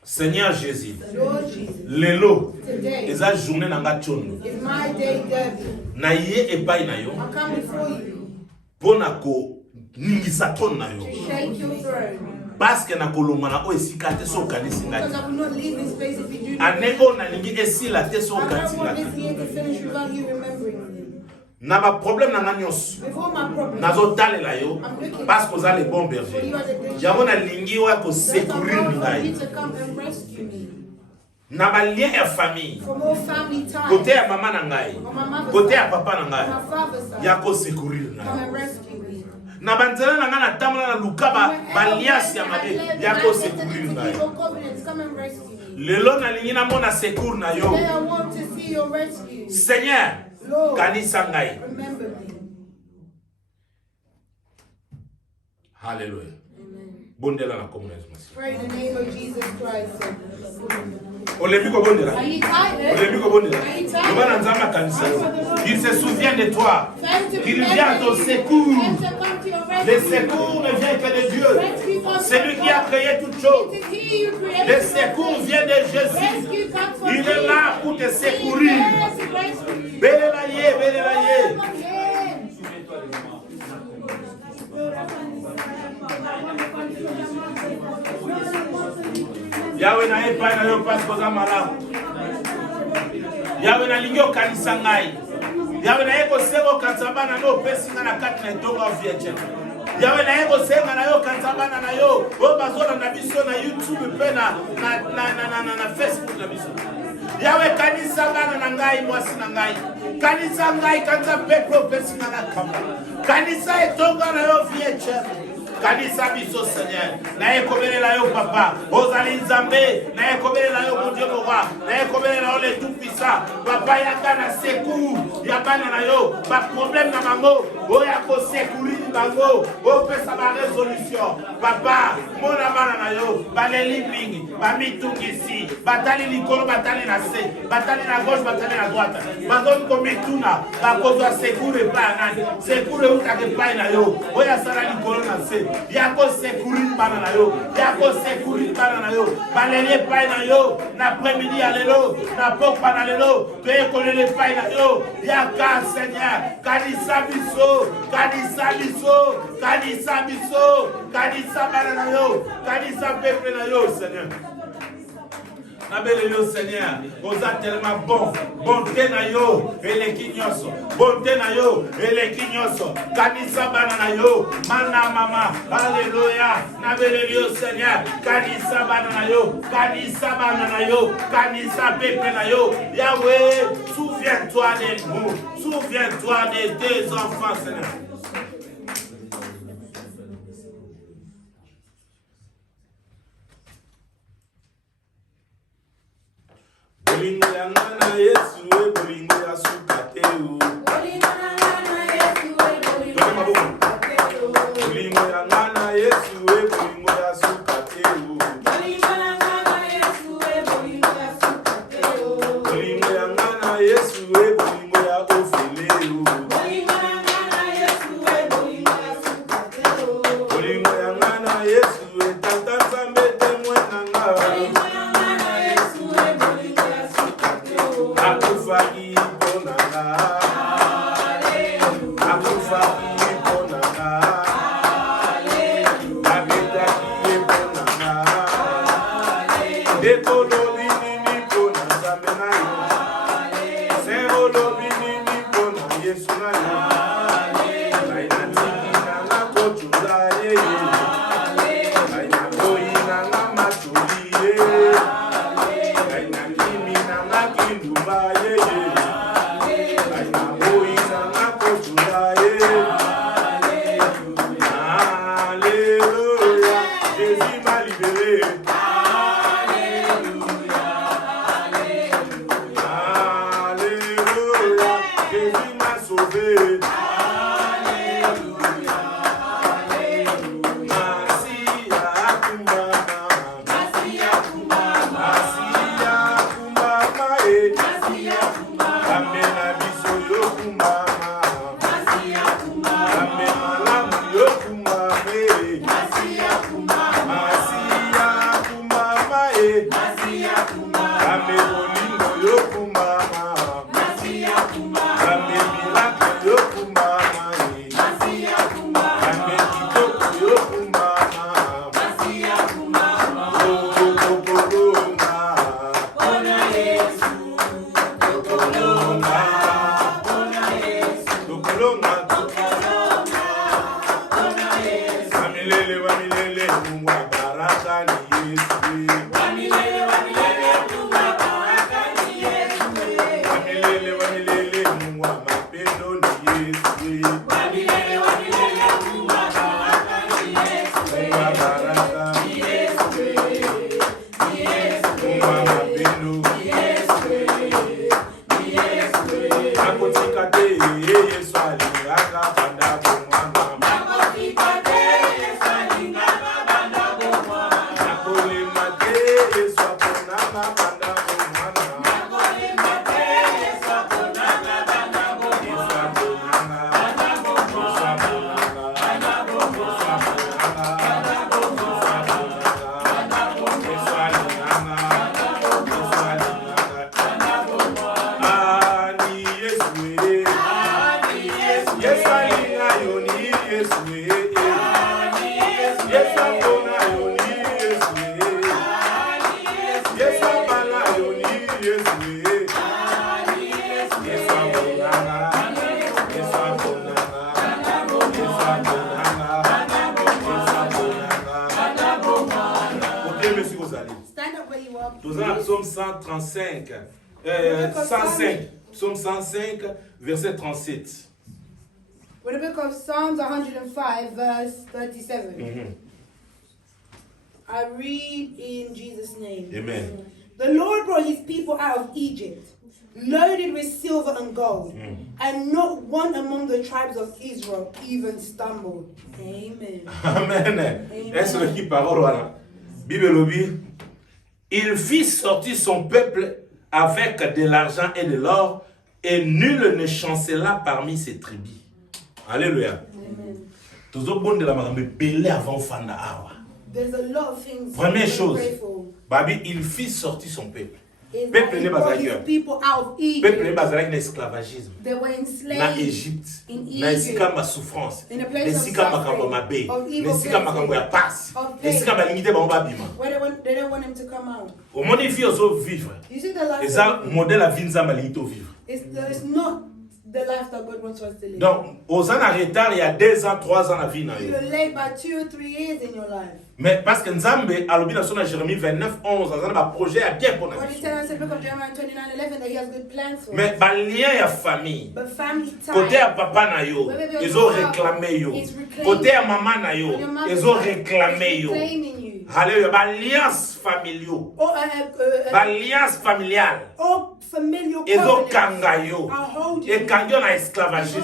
Seigneur Jésus, Lord Jesus, lelo, today eza journée nanga chondo. is my day, Derby. Na ye epai na yo, I come before you pona ko ningisa ton na yo. to shake your throne. Parce que na kolonga na o esika te so kanisi Because ngati. I will not leave this place if you do not. Anego na lingi esila te so I don't kanisi want this ngati. year to finish without you remembering me. Na ba problème na nga nyonso. With all my problems, Nazo talela yo parce que oza le bon for berger. you are the good Yango na lingi wa ko There's a secourir road for ngai. you to come and rescue me Na ba lien ya famille. from all family ties. Côté ya mama na ngai. On my mother's Côté side, ya papa na on ngai. my father's side, Ya ko secourir come ngai. and rescue me. Na banzela na nga na tambola na lukaba baliasi ya mabe ya ko secourir ngai. Come and rescue me. Lelo na lingi na mona secours na yo. Today I want to see your rescue. Seigneur, Lord, kanisa ngai. remember me. Hallelujah. Amen. Bondela na komuna Yesu Masihi. Pray in the name of Jesus Christ. Olemi ko bondela. Are you tired? Olemi ko bondela. Are you tired? Yoba na nzamba kanisa. Il se souvient de toi. Time to Il vient à ton secours. Time to come to your Le rescue. secours ne vient que de Dieu. Rescue comes C'est lui qui a créé toutes choses. It's he you created. Le secours vient de Jésus. Rescue comes from Il est Jesus. là pour te secourir. Yes, rescue. Bélela ye, bélela ye. Yes. Yahweh na epai na yo parce que oza malamu. Yahweh na lingi okanisa ngai. Yahweh na ye kosenga okanisa bana no opesi nga na kati na etonga ovietche. Yahweh na ye kosenga na yo okanisa bana na yo oyo bazolanda biso na YouTube mpe na Facebook na biso. Yahweh kanisa bana na ngai mwasi na ngai. Kanisa ngai kanisa pepe opesi nga na kamba. Kanisa etonga na yo vietche. Kanisa biso Seigneur, na ekobelela yo papa, ozali nzambe, na ekobelela yo mon Dieu mon roi, na ekobelela yo le tout puissant, papa yaka na secours, ya bana na yo, ba problème na bango, oya ko secourir bango, opesa ba résolution, papa, mona bana na yo, baleli mingi, ba mitungisi, batali likolo, batali na se, batali na gauche, batali na droite, bazoni ko mituna, ba kozwa secours e pa nani, secours e utake pa na yo, oya sala likolo na se. Yako secourir bana na yo, yako secourir bana na yo, balele pai na yo, na après-midi à lelo, na pokpa na lelo, te kolele pai na yo, yaka Seigneur, kanisa biso, kanisa biso, kanisa biso, kanisa bana na yo, kanisa peuple na yo Seigneur. Nabeleli Seigneur, oza tellement bon, bonté na yo, eleki nyonso, bonté na yo, eleki nyonso, kanisa bana na yo, mana mama, alléluia, nabeleli Seigneur, kanisa bana na yo, kanisa bana na yo, kanisa peuple na yo, Yahweh, souviens-toi de nous, souviens-toi de tes enfants Seigneur. Bolingo ya ngana Yesu e bolingo ya sukate o. Bolingo ya ngana Yesu e bolingo ya sukate o. Bolingo ya ngana Yesu e bolingo ya sukate o. Bolingo ya ngana Yesu e bolingo ya ofele o. Bolingo ya ngana Yesu e tata Nzambe temwe nanga. Akufaki bonanga, akufaki bonanga, abetaki bonanga, dekolobi nini bonanga menayo, serolobi nini bonanga Yesu nayo, baina tiki nanga kochula baina koi nanga matuli baina kimi nanga kindumba Psaume 135, 105, Psaume 105, verset 37. With the book of Psalms 105, verse 37. I read in Jesus' name. Amen. The Lord brought his people out of Egypt, loaded with silver and gold, and not one among the tribes of Israel even stumbled. Amen. Amen. Est-ce que qui parole voilà? Bible lobby. Il fit sortir son peuple avec de l'argent et de l'or, et nul ne chancela parmi ses tribus. Alléluia. Première chose, Babi, il fit sortir son peuple. Peuple n'est pas peuple n'est pas un esclavagisme. Na Égypte, na esika ma souffrance, esika makambo mabe, esika makambo ya passe, esika balimité ba babima. They don't want him to come out. Au monde il vit aussi vivre. Et ça modèle la vie nzamba limité vivre. It's not the life that God wants us to live. Donc, aux ans en retard, il y a 2 ans, 3 ans la vie. You're late by 2 or 3 years in your life. Mais parce que Nzambe, à l'objet de Jérémie 29, 11, un projet à bien pour nous. Mais le lien à famille, côté à papa na yo, ils ont réclamé yo. Côté à maman na yo, ils ont réclamé yo. Alléluia, l'alliance familiale. L'alliance familiale. Ils ont kanga yo. Et kanga yo na esclavagisme.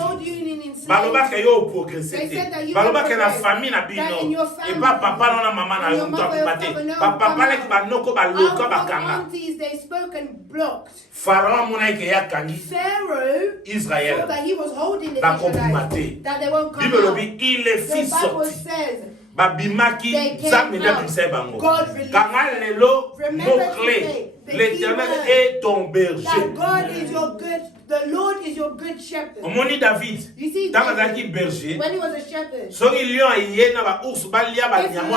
Baloba ke yo progresser. Baloba ke na famille na bino. Et pas papa na maman na yo mtapate. Papa le ba noko ba loka ba kanga. Pharaon mona ke ya kangi. Israël. Ba komate. Bible lobi il est fils sorti. Babimaki zamena bisebango. Kanga lelo mot-clé. L'Éternel est ton berger. God is your good. The Lord is your good shepherd. Omoni David. You see, David, berger. when he was a shepherd, so il y a yena ba urs balia ba nyamo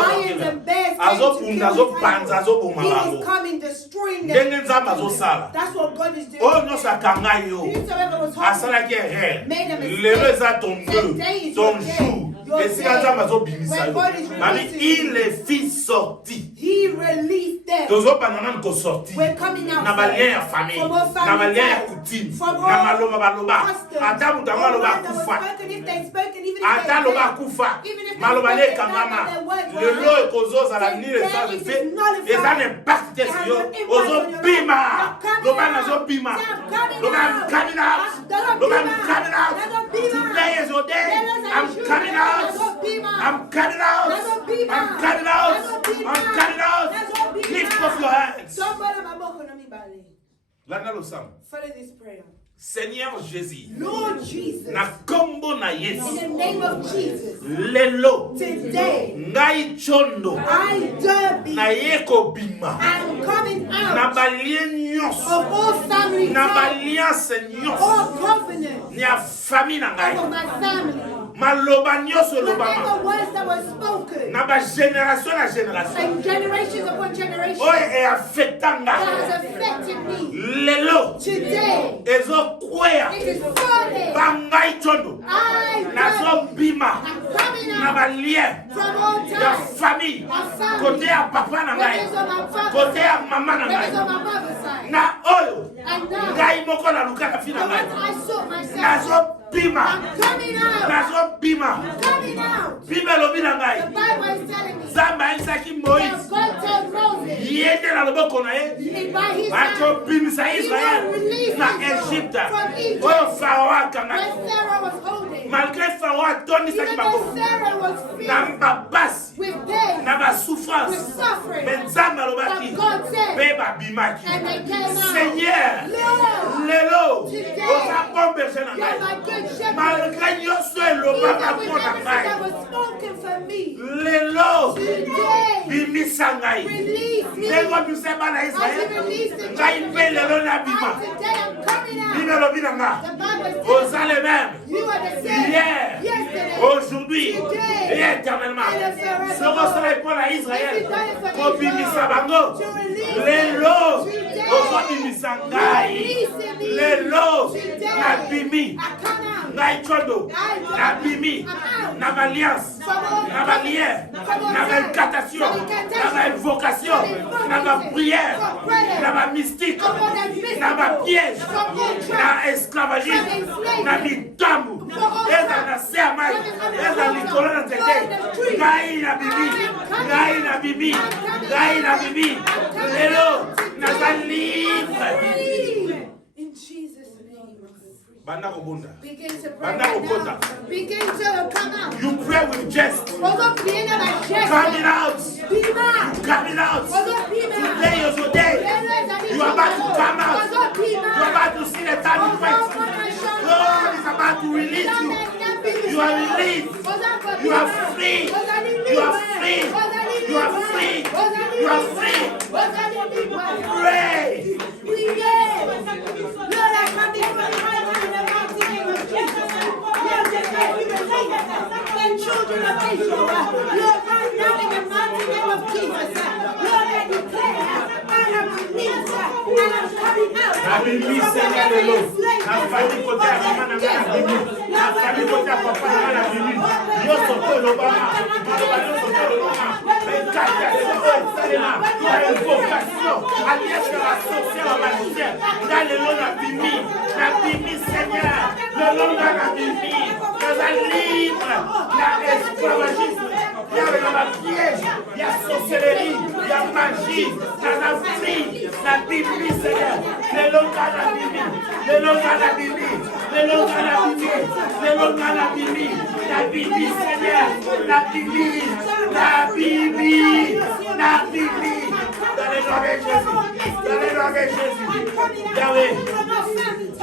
azo punga azo panza azo boma he is coming destroying them. Dengen zamba azo sala. That's what God is doing. Oh no sa kanga yo. Asala ki re. Le reza ton deux, ton jour. Et si nzamba azo bimisa yo. Mami il est fils sorti. He released them. Tozo banana ko sorti. We're coming out. Na ba lien ya famille. Na ba lien ya coutume. Na maloba baloba. Ata mutama loba kufa. Ata loba kufa. Maloba le kangama. Le lo kozoza la ni le sa de fait. Et ça n'impacte sur yo. Ozo bima. Loba na zo bima. Loba coming out. Loba coming out. Today is your day. I'm coming out. I'm coming out. I'm coming out. I'm coming out. Lift up your hands. Follow this prayer. Seigneur Jésus, Lord Jesus, na kombo na Yesu, in the name of Jesus, lelo, today, ngai chondo, I Derby, na yeko bima, I'm coming na out balien nyonso, of all family na ties, balien nyonso, all covenants ni a famille na of ngai, my family. maloba nyonso whatever elobama words that were spoken, na bagénération na génération and generations upon generations, oyo eaffecta nga that has affected me. lelo Today, ezokweya it is falling. bangai condo I nazobima am coming na out balien from all ya time. famille My family, kote ya papa na ngai whether it's on my father's kote ya side, mama na whether ngai it's on my mother's side, na oyo and now, ngai moko nalukaka fi the na ones ngai I sought myself, nazobima I'm coming out. nazobima Coming out. bible elobi na The ngai Bible is telling me nzambe ayisaki that moïse God told Moses ye nde na loboko na ye by his hand akobimisa israele na egypte oyo farao akangaki when Pharaoh was holding, malgré farao atondisaki even bango though Pharaoh was na filled babasi with pain, na with basouffrance suffering, me nzambe alobaki but God said, mpe babimaki and they came out. seigneur Lord, lelo today, oza bon berger na you're ngai my good shepherd. malgré nyonso elobaka Even with mpo na everything ngai that was spoken for me, lelo today, bimisa ngai release me. ndenge obimisa bana ya As you israele release the ngai mpe lelo nabima I today I'm coming out. bino elobi na nga The Bible is telling oza le même you are the same hier yesterday, aujourd'hui today, et éternellement and forever. soko osala mpo na israele If you done it for kobimisa Israel, bango to release lelo today, ozobimisa ngai releasing me. lelo Today, nabimi I come out. ngai condo nabimi na balliance na balien na baincantation na bainvocation na baprière na bamystique na bapiège na esclavagisme na mitambu eza na se ya mai eza likolo na nzete ngai nabimi ngai nabimi ngai nabimi lelo naza libre In Jesus' name. banda kobunda Begin to pray Banda right kokota. now. Begin to come out. you pray with jest coming out coming out today is your day you are about to come out you are about to see the turning point God is about to release you you are released you are free you are free you are free you are free pray Children of Israel, Lord, right now in the mighty name of Jesus, Lord, I declare, I am released, and I'm coming out na bimi seigneur lelo na fami kote ya mama na ngai na bimi na fami kote ya papa na ngai na bimi nyonso to elobama liloba nyonso to elobama baincantation oyo esalela bainvocation aliese ya basorciere ya magicien ngai lelo nabimi seigneur lelo ngai nabimi naza libre na esclavagisme yawe na bapiège ya sorcellerie ya magie naza free nabimi seigneur lelo ngai nabimi lelo ngai nabimi lelo ngai nabimi lelo ngai nabimi nabimi seigneur nabimi nabimi nabimi dans le nom de Jésus dans le nom de Jésus Yahweh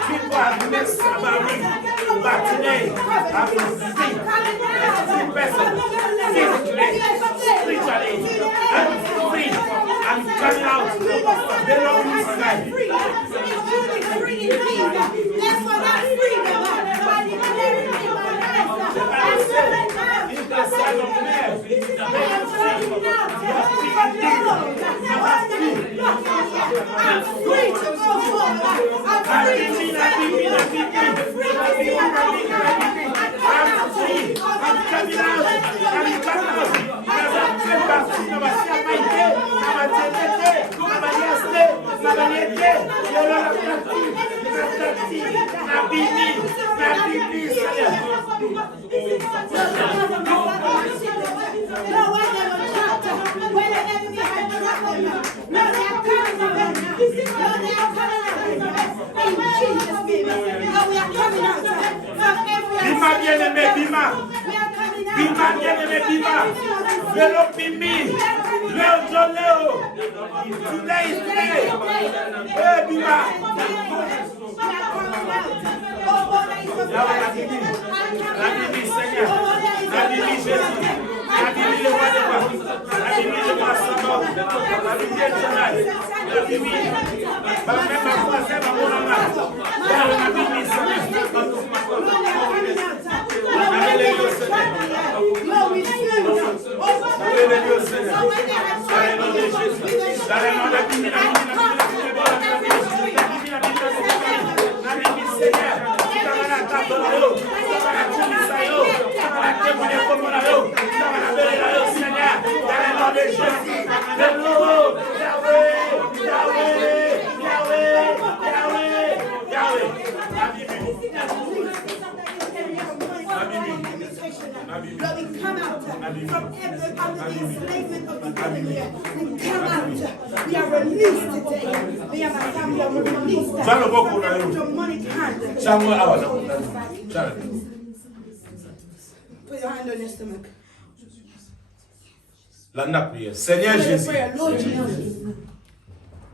people have messed about me but today I'm free free person physically spiritually I'm free I'm coming out the Lord is life I'm free to go forward. I'm free to stand up. I'm free to be no one ever dropped when the enemy had dropped them. No, they are coming out. No, they are coming out. In Jesus' name. No, we are coming out from every Bima bien-aimé, Bima. We are coming out. Bima bien-aimé, Bima. Lelo Bimi. Leo Joleo. Today is today. Hey, Bima. Yahweh, la Bibi, Seigneur. La Bibi, Jésus. La Bibi, le roi des rois. La Bibi, le roi Sabaoth. La Bibi, éternelle. La Bibi. Même ma foi, c'est ma bonne âme. La Bibi, Seigneur. bénis au Seigneur. Dans le nom de Jésus. Dans le nom de Jésus. Lord, we come out from every under the enslavement of the enemy. We come out. We are released today. Me and my family are released. From demonic hand. Put your hand on your stomach. Landa prière. Seigneur Jésus. Lord Jesus.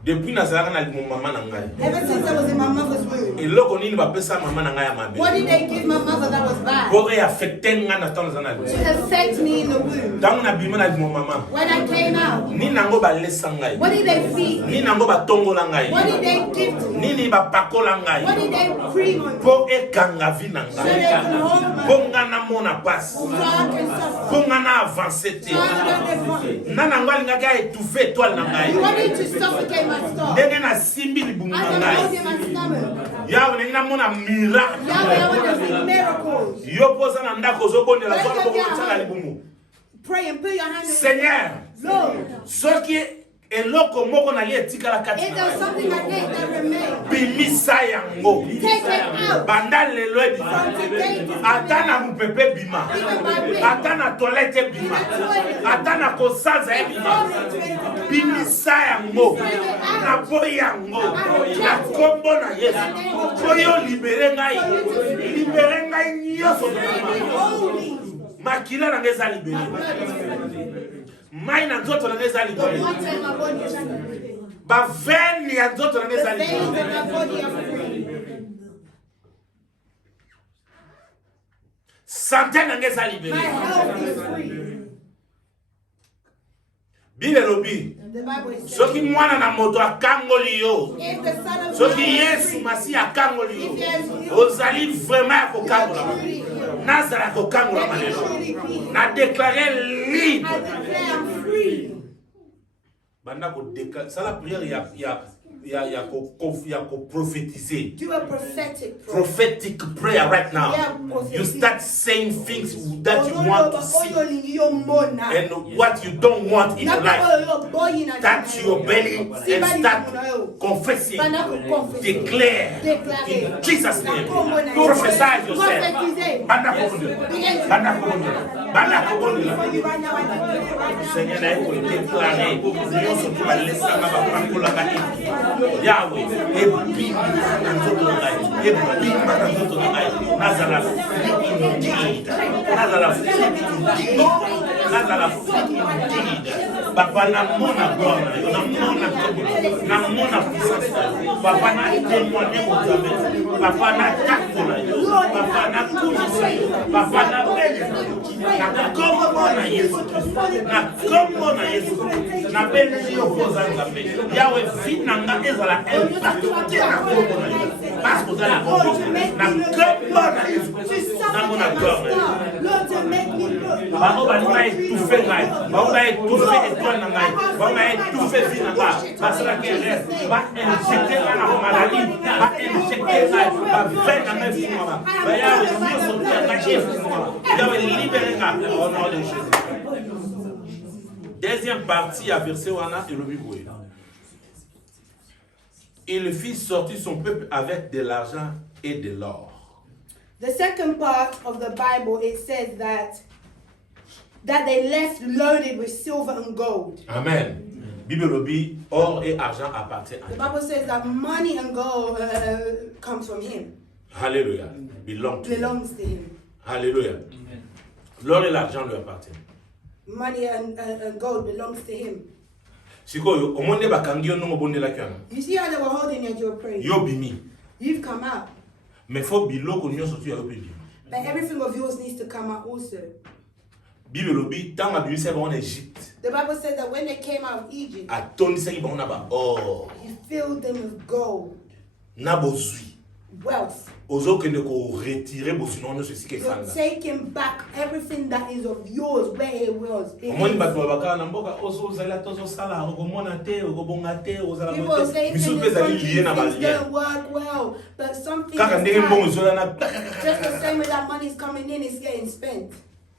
Depuis Nazareth na mon maman na ngai. Ever since I was in my mother's womb. Et loko nini ba pesa maman na ngai ya mabe. What did they give my mother that was bad? Pour affecter nga na temps na To affect me in the womb. Tango na bima na mon maman. When I came out. Ni nango ba lesa ngai. What did they feed? Ni nango ba tongola ngai. What did they give to me? Nini ba pakola ngai. What did they cream on me? Po ekanga vi na So they ngai. can hold my Po nga na mona passe. so I can suffer. Po nga na avancer te. So I don't advance. Na nango alinga ka étouffer étoile na ngai. You want me to suffocate my star? Ndenge na simbi libumu I na can ngai. hold in my stomach. Yawe ndenge na mona miracle. Yahweh, I want to see miracles. Yo poza na ndako zobondela zwa ko kotala libumu. Pray and put your hand on Seigneur, Lord, soki eloko moko na ye etikala kati if na there's ngai. something I need that remains, Bimisa yango. take it out. Banda lelo From ebima. today to Ata na mupepe bima. even my way. Ata na toilette bima. Ata na kosanza ebima. Bimisa yango. Na boyi yango. Na kombo na Yesu. Koyo libere ngai. Libere ngai nyonso mama. Makila na ngeza libere. Mai na nzoto na ngeza libere. Water in my body is free. Ba veni ya nzoto na The ngeza veins in libere. my body are free. Santé na ngeza My libere. health is free. Bile lobi. The Bible is Soki saying, mwana na moto akangoli yo. if the Son of Soki Man Yesu masi akangoli yo. if there's you, Ozali vraiment ya kokangola. truly healed. Nazala kokangola Let me malelo. truly be. Na déclarer libre. I declare I'm free. Banda ko déclarer ça la prière ya ko prophétiser. Do a prophetic prayer. Prophetic prayer right now. Yeah, prophecy. You start saying things that you Oh, want no, to see oh, you're more now. and what you don't want in your life. Touch your belly and start confessing. Declare in Jesus' name. Prophesy yourself. Banda kobondela. Banda kobondela. Banda kobondela. Seigneur na eko déclarer nyonso to balesa na bapangola ka Yahweh ebima na nzoto na ngai. Ebima na nzoto na ngai. Nazala free indeed. Nazala free indeed. Nazala free indeed. Papa na mona gloire na yo, na mona kobo, na mona puissance na yo. Papa na témoigner au travers. Papa na tako na yo. Papa na kunisa yo. Papa na bele na yo. Na kombo na Yesu Kristo. Na kombo na Yesu Kristo. Na bele yo koza ngambe. Yawe fit na nga ezala impacté na kombo na yo. Parce que dans la kombo na kombo na Yesu Kristo. Na mona gloire na yo. Lord, to make me good. Bango balinga étouffé ngai. Bango ba étouffé étoile na ngai. Bango ba étouffé vie na ngai. Basala ke reste. Ba injecter na maladie. Ba injecter ngai. Ba veine na ngai fuma. Ba ya nyonso ya ngai fuma. Ya ba libérer ngai au nom de Jésus. Deuxième partie à verset wana et le bible. Il fit sortir son peuple avec de l'argent et de l'or. The second part of the Bible, it says that they left loaded with silver and gold. Amen. Bible lobi, or et argent appartient à The Dieu. Bible says that money and gold comes from him, Hallelujah. belongs to him. Alléluia. L'or et l'argent lui appartiennent. Money and gold belongs to him. Sikoyo, omonde bakangi yo nongo bondela kyana. You see how they were holding you at your praise? Yo bimi. You've come out. Mais faut biloko nyonso tu ya opedi. But everything of yours needs to come out also. Bible lobi, tanga bimisa ba en Égypte. The Bible says that when they came out of Egypt, Atondisa ba ba or. he filled them with gold, Na bozui. wealth. ozokende ko retirer bosino ceci que You're fanga. taking back everything that is of yours where it was. Omoni bato babaka na mboka ozozala tozosala okomona te okobonga te ozala People mote. say Biso things pe zali lié na balien. don't work well, but something Kaka ndenge mbongo is zola na just the same way that money is coming in, it's getting spent.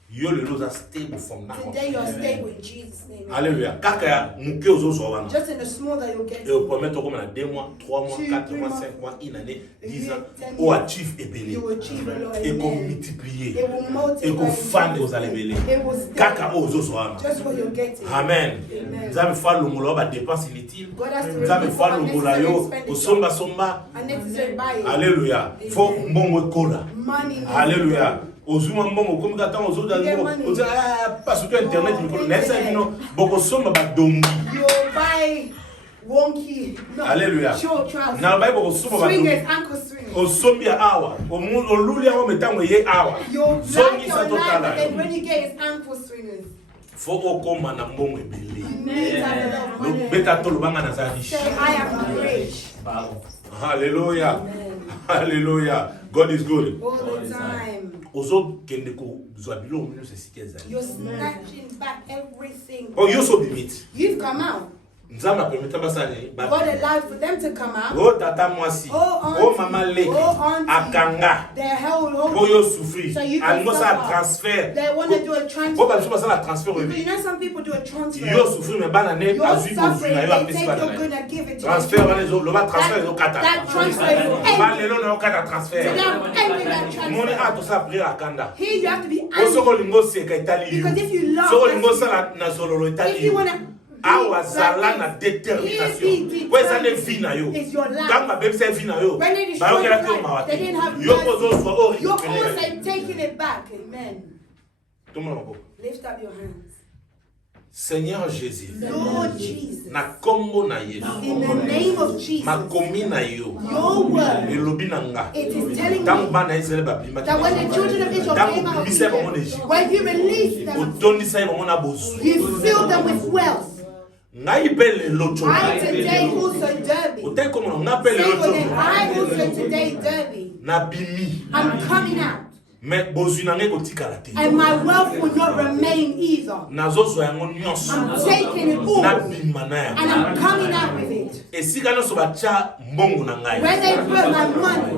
yo lelo za stable from now on. Today you're stable in Jesus' name. Alléluia. Kaka ya muke ozozwa wana. Just in the small that you'll get. Et au premier tour, comme on a 2 mois, 3 mois, 4 mois, 5 mois, une année, 10 ans, au achieve et belé. You will achieve a lot. Et qu'on Amen. multiplie. It will multiply. Et qu'on fan aux allées belé. It will stay. Kaka ozo soama. Just what you're getting. Amen. Amen. Nzambe fa longola ba dépense inutile. God has to Nzambe remove fa longola yo unnecessary osomba somba. Unnecessary buying. Alléluia. Faut mbongo kola. Money. Alléluia. Ozuma mbongo comme quand on ozo dans money. ozo pas sur internet mais na ça bino boko somba ba dongi. You buy wonky. No, Alléluia. short trousers. Na ba boko somba ba dongi. Swingers, ankle swingers. Osombi awa oluli awa metango ye awa You like zongi your sa life, totala and then when you get his ankle swingers. fo okoma na mbongo ebele You need to have a lot of money. beta tolobanga naza riche. Say, I am rich. Hallelujah. Hallelujah. God is good. All the time. Ozokende kozwa bilo mino sesiki ezali. You're snatching back everything. Oh, yo so bimit. You've come out. Nzambe apemeta basani God allowed for them to come out. oh tata mwasi oh mama leki akanga They're held over. po yo souffrir So you can alimo sa suffer. transfert They want to do a transfer. po babiso basala transfert You know some people do a transfer. yo souffrir me bana ne You're azwi suffering, kozwi na yo they apesi take bana your na good and give it to transfert you. wana ezo loba transfert ezo kata That transfer is ba ending. lelo na yo kata transfert So now ending that moni transfer. a tosala priere akanda Here you have to be po soko angry. lingo seka etali yo Because if you love, soko lingo sala na zololo if etali you yo want to awa zala na détermination po eza nde vi na yo is your life. ntango babebisa vi na yo When they destroyed bayokelaki yo life, mawa they te didn't have yo mercy. kozozwa o You're récupéré also taking it back. Amen. tomona maboko Lift up your hands. Seigneur Jésus Lord Jesus. na kombo na yesu In the name of Jesus. makomi na yo Your word. elobi na nga It is telling ntango me bana ya israele babimaki that when the children of Israel ntango came out of obimisa ye bango na Egypt, Egypte when you released them, otondisa ye bango na bozwi you filled them with wealth. ngai mpe lelo I today also Derby. otali komona nga mpe Say lelo your name. I also today Derby. nabimi I'm coming out. me bozwi na ngai kotikala te And my wealth will not remain either. nazozwa yango nyonso I'm taking it all. nabima na yango And I'm coming out with it. esika nyonso batya mbongo na ngai Where they put my money,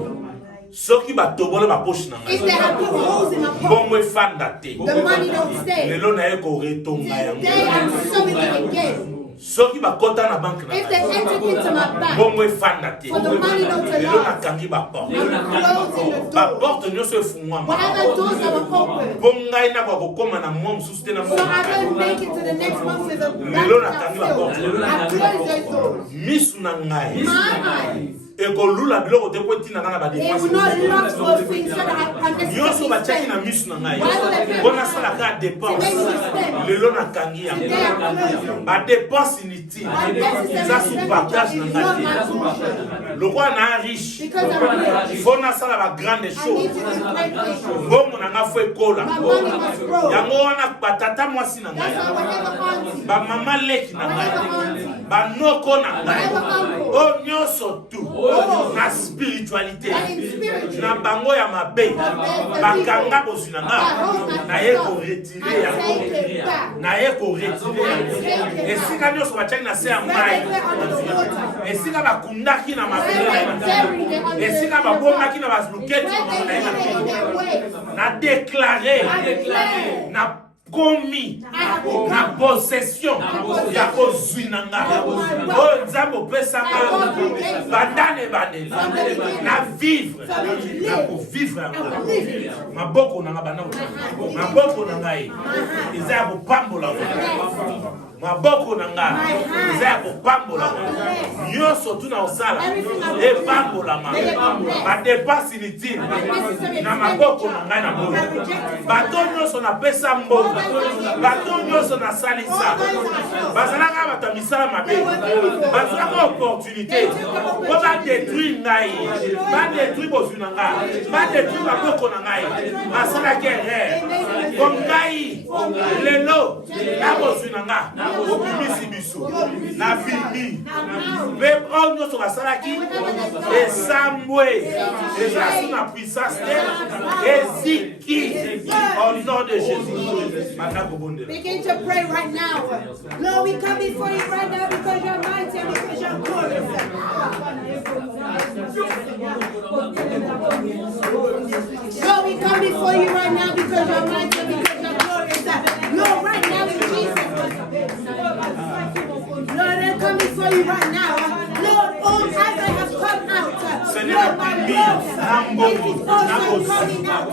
soki batobole baposhe na if ngai they have put holes in my pocket, mbongo efanda te the money don't stay. lelo naye koretonga Today yango I'm sowing it again. soki bakota na banke na If they ngai enter into my bank, mbongo efanda te for the money not to lelo last, nakangi baporte I'm closing the door. baporte nyonso efungwama Whatever doors that were open, mpo ngai nakoka kokóma na mwa mosusu te na so mbongo na I ngai don't make it to the next month with a bank Lelo account nakangi filled. baporte. I close those doors. misu na ngai My eyes, ekolula biloko te po etina ngai na it will badepense not last for things so that I nyonso unnecessarily batiaki na spend. misu na ngai Whatever they pay mpo my nasalaka To make dépense me spend. lelo nakangi Today yango I'm closing. badepense inutile eza su partage na ngai te lokola na riche Because I'm rich. fo nasala bagrande I need chose to do great things. mbongo na ngai fo ekola My money must grow. yango wana batata mwasi na ngai That's why whenever auntie, bamama leki na ngai whenever auntie, banoko na ngai whenever uncle, oyo nyonso tu na spiritualité and in spirit, na bango ya mabe bakanga bozwi na nga naye koretire I yango take it back. naye koretire yango esika nyonso batiaki na se ya Where mai they put under the water, esika bakundaki na where mabele they na buried it under esika the babomaki water, na baluketi where they na ye na hid it in their likolo ways. na déclare I declare, na komi I have become na possession ya kozwi na nga oyo nzambe opesa nga bandane bandeli na vivre na kovivre yango maboko na nga banango maboko na ngai eza ya kopambola maboko na nga eza ya kopambola nyonso tu na osala epambolama badepense inutile na maboko na ngai na mbongo bato nyonso napesa mbongo bato nyonso nasalisa bazalaka bato ya misala mabe bazalaka opportunité po badétruire ngai badétruire bozwi na ngai badétruire maboko na ngai basalaki erreur Kongai, Lelo, Nabosunanga, Obimisi Biso, Nabimi, Bebron sur la Salaki, et Samwe, et Jasuna puissance, et Ziki, au nom de Jésus. Begin to pray right now. Lord, we come before you right now because you're mighty and because you're glorious. Lord, we come before you right now because you're mighty and because you're glorious. Lord, right now in Jesus' name. Lord, I come before you right now. Lord, all as I have come out. Lord, my Lord, it is also coming out.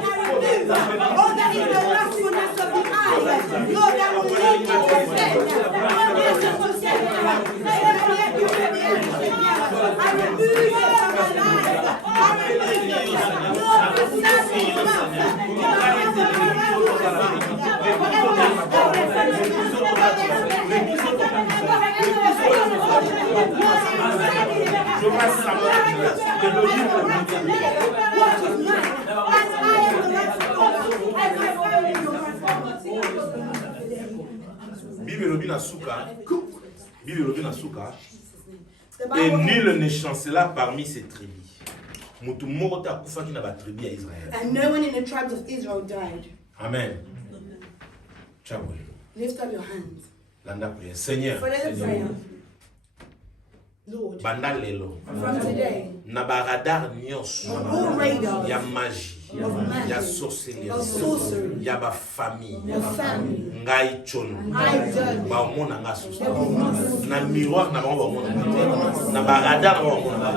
All that is the lustfulness of the eye, Lord, that will lead you to sin. I remove it from my life. I remove it. Lord, this nothing Bible na souka. Et nul ne chancela parmi ses tribus. Mutu moko ta kufaki na ba tribu ya Israël. And no one in the tribes of Israel died. Amen. Ciao. Lift up your hands. Landa prière. Seigneur. For the prayer. Lord. Banda lelo. From today. Na ba radar nyonso. All radars. Ya magie. Ya sorcellerie. Of sorcery. Ya ba famille. Your family. Ngai chono. I done. Ba omona nga susu. Na miroir na ba omona. Na ba radar na ba omona.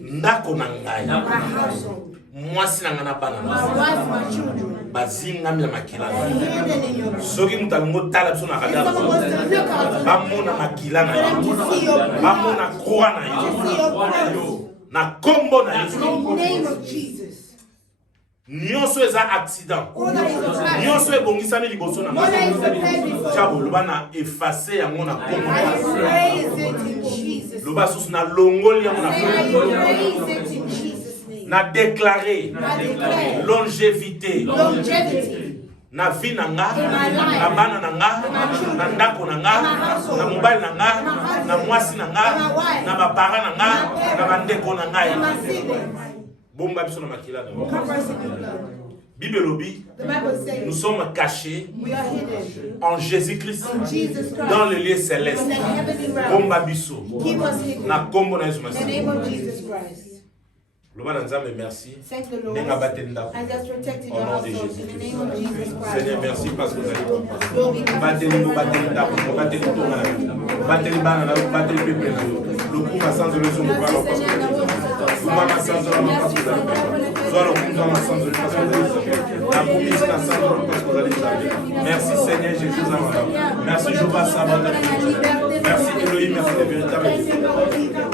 Ndako na ngai. My household. Mwasi na nga na bana. My wife, my children. Bazinga mi makila. Hidden in your Soki mutalingo tala biso na radar. someone wants to look out Bamona makila na for them yo. to see your blood, Bamona croix na to see yo. your blood. Na kombo na In Yesu. the name of Jesus. Nyonso eza accident. All that is attacked. Nyonso ebongisami liboso na All that is ngai. prepared before. Tiabo loba na effacer yango na kombo. I erase it in Jesus' name. Loba susu na longoli yango na Say, kombo. I erase it in Jesus' name. Na déclarer I declare longévité longevity na vie na nga, in my life, na bana na nga, na ndako na nga, na mobali na nga, na mwasi na nga, na bapara na nga, na bandeko na and ngai. my siblings. Bomba biso na makila na yo. Cover us in your blood. Bible lobi, The Bible nous says sommes cachés we are hidden en Jésus-Christ in Jesus Christ dans le lieu in céleste. the heavenly realm. Bomba biso Keep us hidden na kombo na Yesu in the Masihi. name of Jesus Christ. Loba na Nzambe merci. Thank the Lord Ndenga bateli ndako. and just protected Au your nom de household in the name of Jesus Seigneur, Christ. merci parce que vous allez papa. Lord, we come Bateli before no, you bateli right ndako, now. bateli tonga na yo. Bateli bana na yo, bateli pepe na yo. Lokuma sanzo lezo mobala parce que Kumama sanzo la mama parce que vous allez papa. Zoa lokumza na sanzo parce que vous allez papa. Na kumisi na sanzo parce que vous allez papa. Merci Seigneur Jésus Amara. Merci Jéhovah Sabaoth. Merci Elohim, merci le véritable Dieu.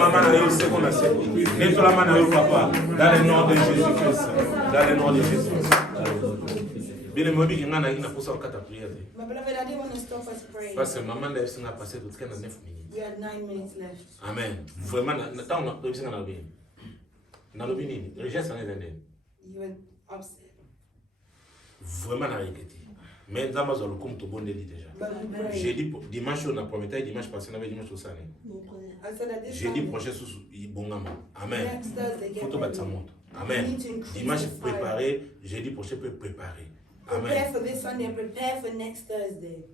Maman na yo c'est qu'on a fait. Nettoie la main na yo papa. Dans le nom de Jésus-Christ. Dans le nom de Jésus-Christ. Bien le mobile qui n'a pas pour ça quatre prières. My beloved, I didn't want to stop us praying. Parce que maman n'a pas passé tout 9 minutes. We had 9 minutes left. Amen. Vraiment, tant on a réussi à bien. Dans le béni, rejet ça n'est You were upset. vraiment na répété. Mais nous avons le compte bon délit déjà. But we prayed. J'ai dit dimanche on a promis dimanche passé on avait dimanche au sané. I said at this J'ai dit time, prochain sous bongama. Amen. next Thursday, get Photo bat ça ready. monte. Amen. Dimanche fire. préparé, j'ai dit prochain peut préparer. Prepare Amen. for this Sunday and prepare for next Thursday.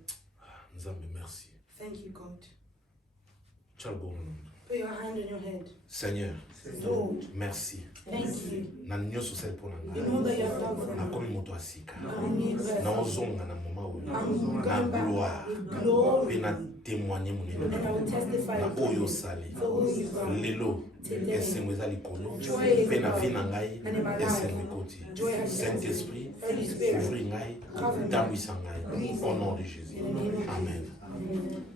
Nous avons merci. Thank you, God. Ciao bon. Put your hand on your head. Seigneur, Lord, merci. thank you. Na nyonso sali mpona In ngai. all that you have done for me. Nakomi moto ya sika. I'm a new person. Naozonga na moma oyo. I'm Na going back gloire. with glory. Mpe na témoigner monene. And I will testify Na of oyo you. osali. For all you've done. Lelo Today. esengo eza likolo. Joy is Mpe na above. vie na ngai And in my life. esengo ekoti. Joy has Saint-Esprit, Holy Spirit. ouvrir ngai, Cover me. tambwisa ngai. Breathe. Au nom de Jésus. In the name of Amen.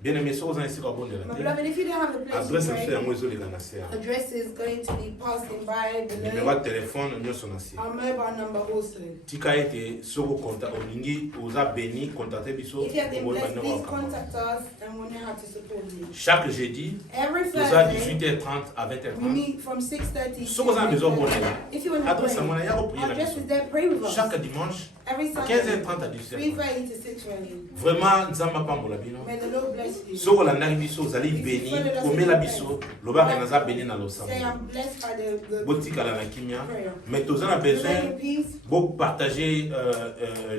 Bien aimé, soki oza esika obondela My te, beloved, if you don't have a place adresse to na biso pray, yango ezoleka na se. address is going to be passing by Numéro below. ya telefone nyonso na se. Our mobile number also. Tika ete soki olingi oza béni, contacte biso. If you have been Okoyeba blessed, ndenge please wakamata. contact us and we'll know how to support you. Chaque jeudi, Every toza Thursday, 18h30 à we 20h30. meet from 6:30 Soki oza na besoin to obondela, 8:30. If you want to adresse pray, yango na yako prier our na address biso. is there. Pray with us. Chaque dimanche, Every Sunday, 15h30 à 17h30. 3:30 to 6:30. Vraiment, nzambe apambola bino. May the Lord bless you. Soki olandaki biso ozali béni, komela biso, lobaka naza béni na Say losambo. I'm blessed by the Botikala na kimia, prayer. mais toza na Remain besoin in peace. bo partager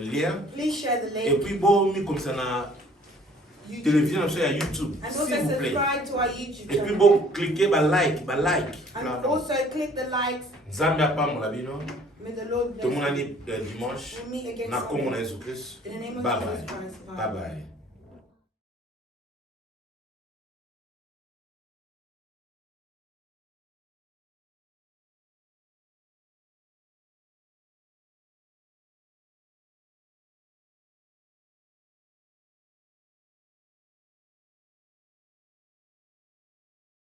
lien Please share the et link. puis bo mi comme ça na YouTube. télévision na ya YouTube, And s'il also vous plaît. subscribe to our YouTube Et puis channel. bo cliquer ba like. And also click the likes. Nzambe apambola bino. May the Lord bless you. Tomonani dimanche We'll meet again na kombo na Sunday. Jésus Christ. In the name of Bye Jesus bye. Christ. Bye bye.